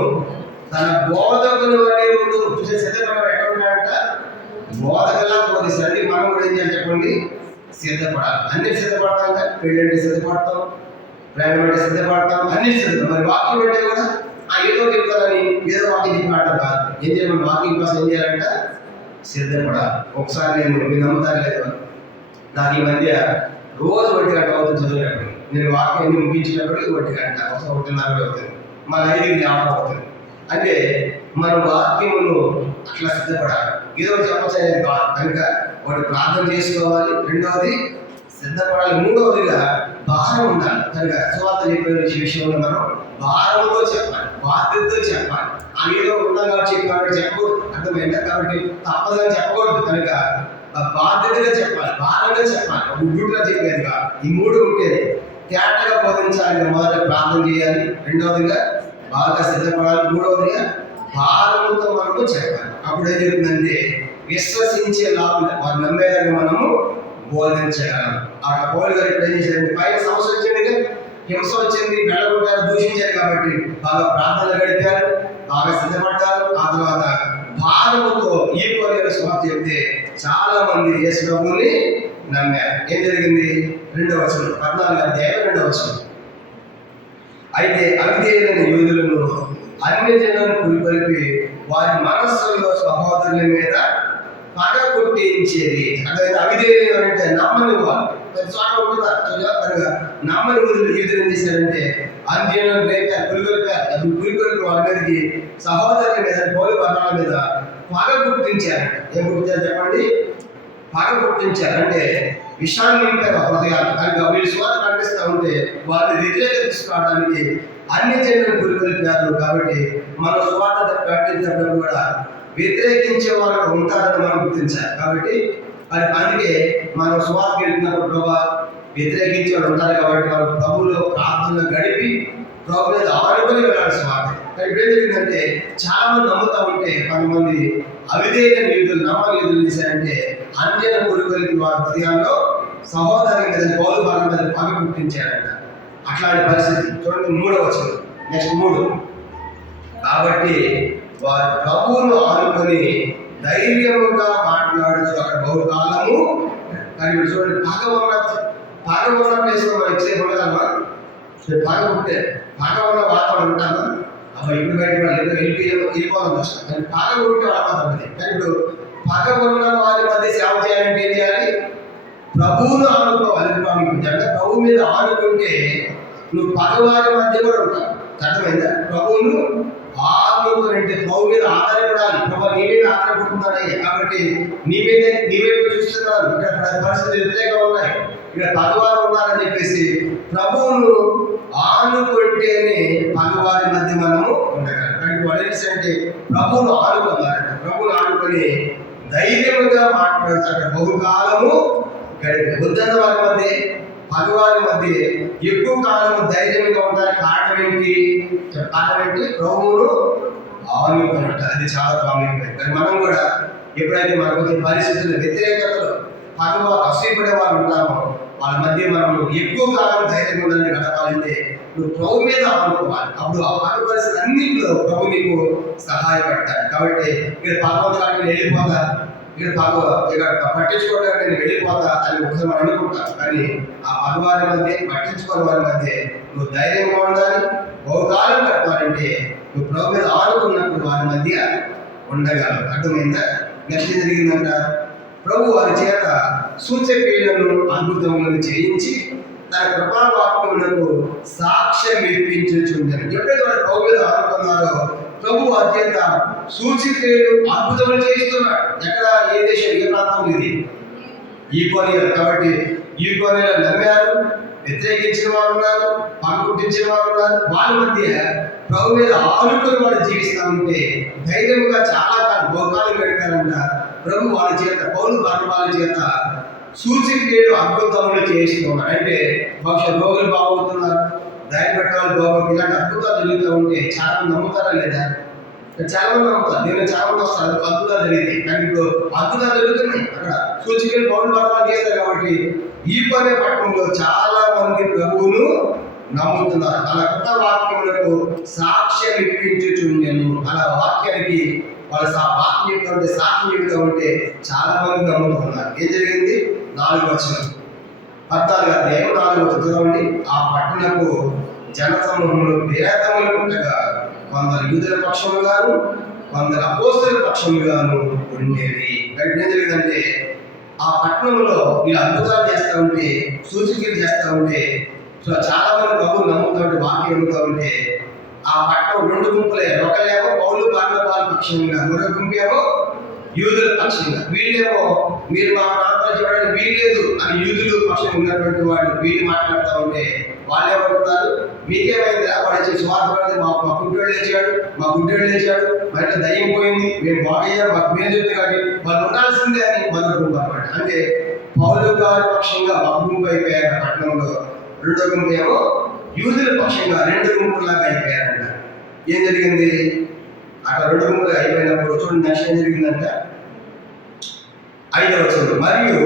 తన బోధకుని వలె ఉండు. సిద్ధపడ ఎక్కడ ఉంటాడంట? బోధకలా బోధిస్తాడు. మనం కూడా ఏం చేయాలి చెప్పండి? సిద్ధపడాలి. అన్ని సిద్ధపడతాం కదా. పెళ్ళంటే సిద్ధపడతాం, ప్రయాణం అంటే సిద్ధపడతాం, అన్ని సిద్ధం. మరి వాక్యం అంటే కూడా ఏదో చెప్తారని ఏదో వాక్యం చెప్పడం కాదు. ఏం చేయాలి? వాక్యం కోసం ఏం చేయాలంట? సిద్ధపడాలి. ఒకసారి మీరు నమ్ముతారు లేదు, నాకు ఈ మధ్య రోజు 1 గంట అవుతుంది చదివినప్పుడు. నేను వాక్యాన్ని ముగించినప్పుడు 1 గంట, 1:30 అవుతుంది, మన 5కి లేవడం అవుతుంది. అంటే మన వాక్యమును అట్లా సిద్ధపడాలి. ఏదో చెప్పచ్చు అనేది కాదు. కనుక ఒకటి ప్రార్థన చేసుకోవాలి, రెండవది సిద్ధపడాలి, మూడవదిగా భారం ఉండాలి. కనుక సువార్త చెప్పే విషయంలో మనం భారంతో చెప్పాలి, బాధ్యతతో చెప్పాలి. ఏదో ఉండగా చెప్పకూడదు, అర్థమైందా? కాబట్టి తప్పదని చెప్పకూడదు. కనుక బాధ్యతగా చెప్పాలి, భారంగా చెప్పాలి. గుడ్డుగా చెప్పేది కాదు. ఈ మూడు ఉంటేనే తేటగా బోధించాలి. మొదట ప్రార్థన చేయాలి, రెండవదిగా బాగా సిద్ధపడాలి, మూడవదిగా భారంతో మనము చెప్పాలి. అప్పుడు ఏం జరుగుతుందంటే విశ్వసించే లాభం, వారు నమ్మేదాన్ని మనము బోధించగలం. అక్కడ పౌలు గారు ఇప్పుడు ఏం చేశారంటే, పైన సమస్య వచ్చింది కదా, హింస వచ్చింది, వెళ్ళగొట్టారు, దూషించారు. కాబట్టి బాగా ప్రార్థన గడిపారు, బాగా సిద్ధపడ్డారు. ఆ తర్వాత భారముతో ఈ కొరియర్ సువార్త చెప్తే చాలా మంది యేసు ప్రభువుని నమ్మారు. ఏం జరిగింది? 2వ వచనం, 14వ అధ్యాయం 2వ వచనం. అయితే అవిధేయులైన యూదులను అన్ని జనులను పులిపలిపి వారి మనస్సులో సహోదరుల మీద పగ పుట్టించేది. అదే అవిధేయులు అంటే నమ్మని వాళ్ళు నమ్మని యూదులు ఏం చేశారంటే అంత్యలను రేపారు, పులికొలిపి వాళ్ళ మీదకి సహోదరుల మీద, పౌలు వర్ణాల మీద పగ పుట్టించారు. ఏం పుట్టించారు చెప్పండి? పగ పుట్టించారు అంటే విషాన్ని నింపారు హృదయాలు. కనుక వీళ్ళు సువార్త ప్రకటిస్తూ ఉంటే వారిని వ్యతిరేక తీసుకోవడానికి అన్ని జనులను పులికొలిపారు. కాబట్టి మన సువార్త ప్రకటించినప్పుడు కూడా వ్యతిరేకించే వాళ్ళు ఉంటారని మనం గుర్తించాలి. కాబట్టి అందుకే మనం సువార్త వెళ్తున్నప్పుడు ప్రభావ వ్యతిరేకించే వాళ్ళు ఉంటారు. కాబట్టి మనం ప్రభువులో ప్రార్థన గడిపి ప్రభు మీద ఆనుకొని వెళ్ళాలి సువార్త. కానీ ఇప్పుడు ఏం జరిగిందంటే చాలా మంది నమ్ముతా ఉంటే కొంతమంది అవిధేయులైన యూదులు, నమ్మని యూదులు చేశారంటే అన్యన పులికొలిపి వారి హృదయాల్లో సహోదరుల మీద, పౌలు వాళ్ళ మీద పగ పుట్టించారంట. అట్లాంటి పరిస్థితి చూడండి. 3వ వచనం, నెక్స్ట్ 3. కాబట్టి వారు ప్రభువును ఆనుకొని ధైర్యముగా మాట్లాడుతూ అక్కడ బహుకాలము. కానీ ఇప్పుడు చూడండి, పగ ఉన్న ప్లేస్ లో మనం ఇచ్చే ఉండగలమా? పగ ఉన్న వాతావరణం ఉంటామా? అప్పుడు ఇప్పుడు బయట వాళ్ళు వెళ్ళిపోవాలని చూస్తాం. కానీ పగ ఉంటే వాళ్ళ. కానీ ఇప్పుడు పగ ఉన్న వారి మధ్య సేవ చేయాలంటే ఏం చేయాలి? ప్రభువును ఆనుకోవాలి. ప్రభు మీద ఆనుకుంటే నువ్వు పగవారి మధ్య కూడా ఉంటావు. అర్థమైందా? ప్రభువును ఆనుకుంటే ప్రభు మీద ఆధారపడాలి. ప్రభు నీ మీద ఆధారపడుతున్నాడే కాబట్టి నీవే చూస్తున్నాను. ఇక్కడ పరిస్థితులు వ్యతిరేకంగా ఉన్నాయి. ఇక్కడ పగవారు ఉన్నారని చెప్పేసి ప్రభువును ఆనుకుంటేనే పగవారి మధ్య మనము ఉండగలం. కానీ వాళ్ళు ఏంటంటే ప్రభువును ఆనుకున్నారంట. ప్రభువును ఆనుకొని ధైర్యముగా మాట్లాడుతాడు. బహుకాలము గడిపి వద్దన్న వారి మధ్య పగవారి మధ్య ఎక్కువ కాలము ధైర్యంగా ఉండడానికి కారణం ఏంటి? ప్రభువును ఆనుకున్నట్టు. అది చాలా ప్రాముఖ్యమైనది. కానీ మనం కూడా ఎప్పుడైతే మనకు పరిస్థితుల వ్యతిరేకతలు పగవారు అసూయపడే వారు ఉంటామో వాళ్ళ మధ్య మనం ఎక్కువ కాలం ధైర్యంగా ఉండాలని గడపాలంటే నువ్వు ప్రభు మీద ఆనుకోవాలి. అప్పుడు ఆ పాటు పరిస్థితి అన్నింటిలో ప్రభు నీకు సహాయపడతాడు. కాబట్టి ఇక్కడ పగవంతానికి నేను వెళ్ళిపోతా, ఇక్కడ పట్టించుకోవడానికి నేను వెళ్ళిపోతా అని ఒకసారి మనం అనుకుంటాం. కానీ ఆ పగవారి మధ్య పట్టించుకోని వారి మధ్య నువ్వు ధైర్యంగా ఉండాలి. బహుకాలం గడపాలంటే నువ్వు ప్రభు మీద ఆనుకున్నప్పుడు వారి మధ్య ఉండగలవు. అర్థమైందా? నెక్స్ట్ జరిగిందంట, ప్రభు వారి చేత సూచక్రియలను అద్భుతములను చేయించి తన కృపావాక్యములకు సాక్ష్యం ఇప్పించుచుండెను. ఎప్పుడైతే వారు ప్రభు మీద ఆనుకున్నారో ప్రభు వారి చేత సూచక్రియలు అద్భుతములు చేయిస్తున్నాడు. ఎక్కడ? ఏ దేశం, ఏ ప్రాంతం ఇది? ఈకోనియా. కాబట్టి ఈకోనియాలో నమ్మారు, వ్యతిరేకించిన వారు ఉన్నారు, పగపుట్టించిన వారు ఉన్నారు. వాళ్ళ మధ్య ప్రభు మీద ఆనుకుని వాళ్ళు జీవిస్తూ ఉంటే ధైర్యంగా చాలా కాలం భోగాలు గడిపారంట. ప్రభు వాళ్ళ చేత, పౌలు బర్నబాల చేత సూచక్రియలు అద్భుతములు చేస్తున్నారు. అంటే బహుశా రోగులు బాగవుతున్నారు, ధైర్య పెట్టాలి బాగోదు, ఇలాంటి అద్భుతాలు జరుగుతూ ఉంటే చాలా మంది నమ్ముతారా లేదా? చాలా మంది నమ్ముతారు. నేను చాలా మంది వస్తారు అద్భుతాలు జరిగితే. కానీ ఇప్పుడు అద్భుతాలు జరుగుతున్నాయి. అక్కడ సూచక్రియలు పౌలు బర్నబాలు చేస్తారు. కాబట్టి ఈ పనే పట్టణంలో చాలా మంది ప్రభువును నమ్ముతున్నారు. అలా కొత్త వాక్యములకు సాక్ష్యం ఇప్పించుచుండెను. అలా వాక్యానికి వాళ్ళ వాక్యం సాక్ష్యం ఉంటే చాలా మంది నమ్ముతున్నారు. ఏం జరిగింది? 4వ వచనం, 14వ అధ్యాయం 4వ చదవండి. ఆ పట్టణకు జన సమూహములు భేదములు ఉండగా కొందరు యూదుల పక్షముగాను కొందరు అపోస్తలుల పక్షముగాను ఉండేవి. అంటే ఏం జరిగిందంటే ఆ పట్టణంలో వీళ్ళు అద్భుతాలు చేస్తూ ఉంటే, సూచక్రియలు చేస్తూ ఉంటే, చాలా మంది ప్రభువు నమ్ముతూ ఉంటే, వాక్యం నమ్ముతూ ఉంటే ఆ పట్టణం 2 గుంపులే. ఒకలేమో పౌలు బర్నబాల పక్షంగా, మరో గుంపేమో యూదుల పక్షంగా. వీళ్ళేమో మీరు మా ప్రాంతాలు చూడండి వీల్లేదు అని యూదులు పక్షం ఉన్నటువంటి వాళ్ళు వీళ్ళు మాట్లాడుతూ ఉంటే వాళ్ళు ఏమంటున్నారు? మీకేమైందా? వాడు స్వార్థపడి మా గుడ్డోడు లేచాడు, మా మరి దయ్యం పోయింది, మేము బాగయ్యా, మాకు మేము చెప్తే కాబట్టి వాళ్ళు ఉండాల్సిందే అని మరో గుంపు అనమాట. అంటే పౌలు గారి పక్షంగా ఒక గుంపు అయిపోయారు పట్టణంలో, 2వ గుంపు ఏమో యూదుల పక్షంగా 2 గుంపులాగా అయిపోయారంట. ఏం జరిగింది? అక్కడ 2 గుంపులు అయిపోయినప్పుడు చూడండి నెక్స్ట్ ఏం జరిగిందంట, 5వ వచనం, మరియు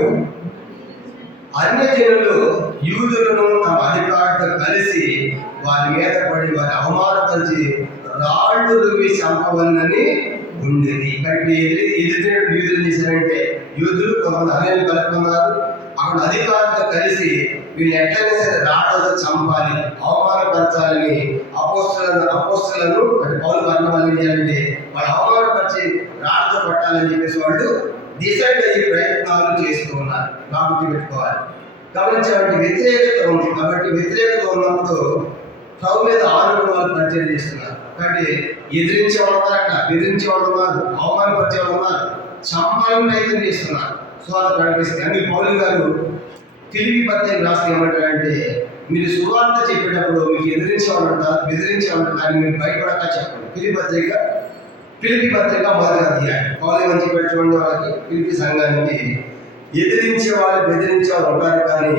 అన్యజనులు యూదులను తమ అధికారులతో కలిసి వారి మీద పడి వారి అవమానపరిచి రాళ్ళు రువి చంపవలనని ఉండేది. ఇక్కడికి ఎదురు యూదులు చేశారంటే యూదులు కొంతమంది అన్యులు కలుపుకున్నారు. అక్కడ అధికారులతో కలిసి వీళ్ళు ఎట్లయినా సరే రాళ్లతో చంపాలి, అవమానపరచాలని అపోస్తలను అంటే పౌలు బర్నబాలు ఏం చేయాలంటే వాళ్ళు అవమానపరిచి రాళ్లతో పట్టాలని చెప్పేసి వాళ్ళు డిసైడ్ అయ్యి ప్రయత్నాలు చేస్తూ ఉన్నారు. కాబట్టి పెట్టుకోవాలి. గమనించాలంటే వ్యతిరేకత ఉంది. కాబట్టి వ్యతిరేకత ఉన్నప్పుడు ప్రభు మీద ఆనుకుని వాళ్ళు పరిచయం చేస్తున్నారు. కాబట్టి ఎదిరించే వాళ్ళు ఉన్నారు, అక్కడ బెదిరించే వాళ్ళు ఉన్నారు, అవమానపరిచే వాళ్ళు ఉన్నారు, చంపాలని ప్రయత్నం చేస్తున్నారు. సో అలా కనిపిస్తుంది. అని పౌలు గారు ఫిలిప్పీ పత్రిక రాసి ఏమంటారంటే మీరు సువార్త చెప్పేటప్పుడు మీకు ఎదిరించే వాళ్ళు ఉంటారు, బెదిరించే వాళ్ళు ఉంటారు, కానీ మీరు భయపడక చెప్పండి. ఫిలిప్పీ పత్రిక 1వ అధ్యాయం పౌలు ఏమని చెప్పాడు చూడండి. వాళ్ళకి ఫిలిప్పీ సంఘానికి ఎదిరించే వాళ్ళు బెదిరించే వాళ్ళు ఉంటారు, కానీ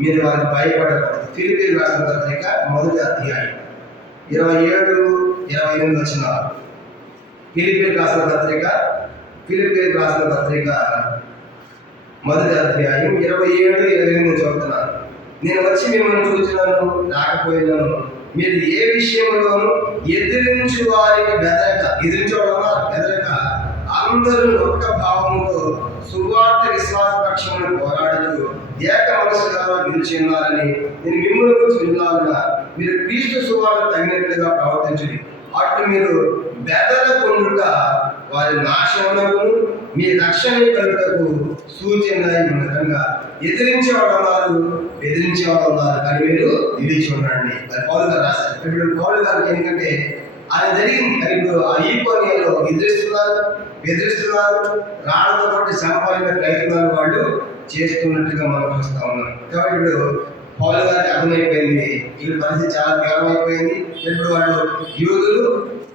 మీరు వారికి భయపడకూడదు. ఫిలిప్పీ రాసిన పత్రిక 1వ అధ్యాయం 27-28 వచనాలు. ఫిలిప్పీ రాసిన పత్రిక 1వ అధ్యాయం 27-28 చదువుతున్నాను. నేను వచ్చి మిమ్మల్ని చూసినాను, రాకపోయినాను, మీరు ఏ విషయంలోనూ ఎదిరించు వారికి బెదరక అందరూ ఒక్క భావముతో సువార్త విశ్వాస పక్షములను పోరాడుతూ ఏక మనసు ద్వారా నిలిచి ఉన్నారని నేను మిమ్మల్ని గురించి విన్నానుగా మీరు క్రీస్తు సువార్త తగినట్లుగా ప్రవర్తించండి. అటు మీరు బెదరకుండా వారి నాశనములకు మీ రక్షణ కలుగుటకు సూచన విధంగా ఎదిరించే వాళ్ళు ఉన్నారు, బెదిరించే వాళ్ళు ఉన్నారు, కానీ మీరు నిలిచి ఉండండి. అది పౌలు గారు రాశారు. ఇప్పుడు పౌలు గారికి ఎందుకంటే ఆయన జరిగింది. కానీ ఇప్పుడు ఆ ఈకోనియాలో బెదిరిస్తున్నారు, రాళ్లతో పాటు చంపాలనే ప్రయత్నాలు వాళ్ళు చేస్తున్నట్టుగా మనం చూస్తా ఉన్నాం. కాబట్టి ఇప్పుడు పౌలు గారికి అర్థమైపోయింది, వీళ్ళ పరిస్థితి చాలా తీవ్రం అయిపోయింది. ఇప్పుడు వాళ్ళు యూదులు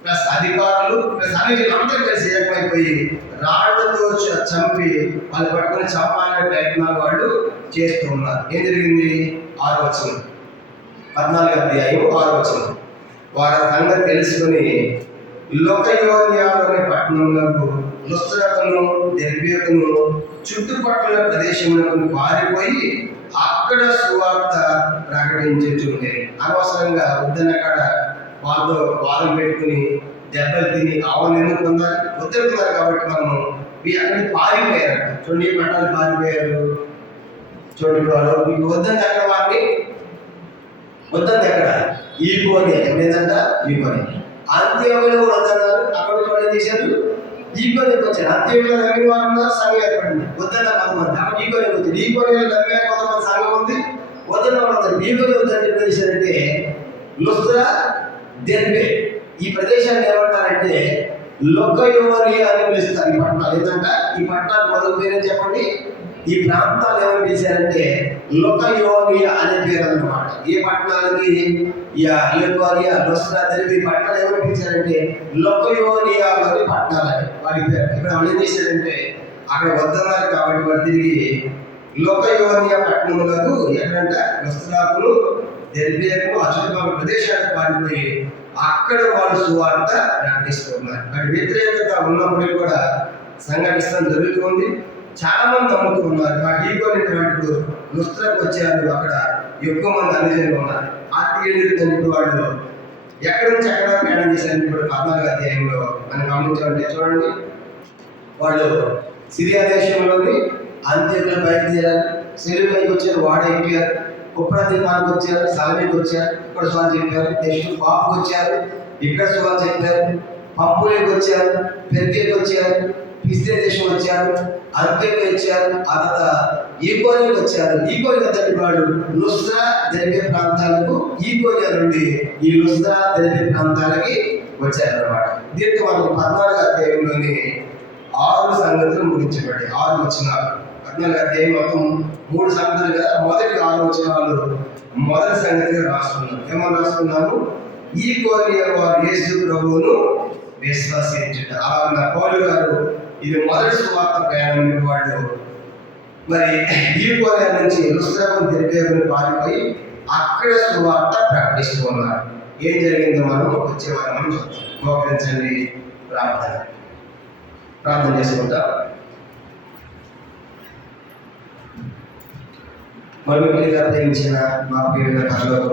ప్లస్ అధికారులు ప్లస్ అన్ని అందరూ కలిసి ఏకమైపోయి రాళ్లతో చంపి వాళ్ళు పట్టుకుని చంపాలనే ప్రయత్నాలు వాళ్ళు చేస్తూ ఉన్నారు. ఏం జరిగింది? 6వ వచనం, 14వ అధ్యాయం 6వ వచనం. వారి సంగతి తెలుసుకుని లుకయోనియాలోని పట్టణంలో లుస్త్రకును దెర్బేకును చుట్టుపక్కల ప్రదేశములకు పారిపోయి అక్కడ సువార్త ప్రకటించుచుండేది. అనవసరంగా వద్దన్న కాడ వాళ్ళతో వాదం పెట్టుకుని దెబ్బలు తిని ఆవులు ఎందుకు పొందాలి? వద్దనుకున్నారు కాబట్టి మనము అక్కడికి పారిపోయారు. చూడండి, పట్టాలు పారిపోయారు. చూడండి, వాళ్ళు మీకు వద్దంటే అక్కడ వారిని వద్దంది ఎక్కడ ఈకోని లేదంట ఈకోని అంత్యోగులు కూడా వద్దన్నారు. అక్కడ చూడండి ఏం చేశారు? ఈకోనికి వచ్చారు. అంత్యోగులు నమ్మిన వారు ఉన్నారు, సంఘం ఏర్పడింది. వద్దన్న కొంతమంది అక్కడ ఈకోనికి వచ్చింది. ఈకోని నమ్మే కొంతమంది సంఘం ఉంది, వద్దన్న వాళ్ళు ఈకోని వద్దంటే ఏం చేశారంటే లుస్త్రా దెర్బే ఈ ప్రదేశాన్ని ఏమంటారంటే లుకయోనియా అని పిలుస్తారు. ఈ పట్టణాలు ఏంటంటే ఈ పట్టణాలు మొదటి పేరు చెప్పండి. ఈ ప్రాంతాలు ఏమని పిలిచారంటే లుకయోనియా అనే పేరు అన్నమాట. ఏ పట్టణాలకి లుకయోనియా లుస్త్రా దెర్బే ఈ పట్టణాలు ఏమని పిలిచారంటే లుకయోనియాలోని పట్టణాలని వాడి పేరు. ఇక్కడ వాళ్ళు ఏం చేశారంటే అక్కడ వద్దన్నారు కాబట్టి వారు తిరిగి లుకయోనియా పట్టణములకు ఎక్కడంట లుస్త్రాకును దెర్బేకు ఆ చుట్టుపక్కల ప్రదేశాలకు పారిపోయి అక్కడ వాళ్ళు సువార్త ప్రకటిస్తున్నారు. వాటి వ్యతిరేకత ఉన్నప్పటికీ కూడా సంఘటిస్తాం జరుగుతుంది. చాలా మంది నమ్ముతూ ఉన్నారు. వాటి ఈకోనేటువంటి లుస్త్రాకు వచ్చారు. అక్కడ ఎక్కువ మంది అనుజనులు ఉన్నారు. ఆత్మీయులు వాళ్ళు ఎక్కడి నుంచి ఎక్కడ ప్రయాణం చేశారు. ఇప్పుడు 14వ అధ్యాయంలో మనం గమనించాలంటే చూడండి, వాళ్ళు సిరియా దేశంలోని అంత్యోకులు బయలుదేరారు. సెలవుకి వచ్చారు, వాడ ఎక్కారు, కుప్పడ దీపానికి వచ్చారు, సాలమీకి వచ్చారు, ఇక్కడ సువార్త చెప్పారు. నెక్స్ట్ పాపుకి వచ్చారు, ఇక్కడ సువార్త చెప్పారు. పంపులకి వచ్చారు, పెరిగేకి వచ్చారు, పిస్తే దేశం వచ్చారు, అంత్యోకి వచ్చారు. ఆ తర్వాత ఈకోనికి వచ్చారు. ఈకోని అతని వాడు లుస్త్రా దెర్బే ప్రాంతాలకు ఈకోనియా నుండి ఈ లుస్త్రా దెర్బే ప్రాంతాలకి వచ్చారన్నమాట. దీంతో మనకు 14వ అధ్యాయంలోని 6 సంగతులు ముగించబడ్డాయి. 6 వచనాలు. 14వ అధ్యాయం మొత్తం 3 సంగతులు కదా. మొదటి 6 వచనాలు మొదటి సంగతిగా రాసుకున్నాం. ఏమని రాసుకున్నాము? ఈకోనియా వారు యేసు ప్రభువును విశ్వసించుట. అలా పౌలు గారు ఇది మొదటి సువార్త ప్రయాణం వాళ్ళు మరి ఈకోనియా నుంచి లుస్త్రాకు దెర్బేకు పారిపోయి అక్కడ సువార్త ప్రకటిస్తూ ఉన్నారు. ఏం జరిగిందో మనం వచ్చే వారం మనం చూద్దాం. మోకరించండి, ప్రార్థన చేసుకుంటాం. మరి ప్రియులుగా ప్రేమించిన మా ప్రియుల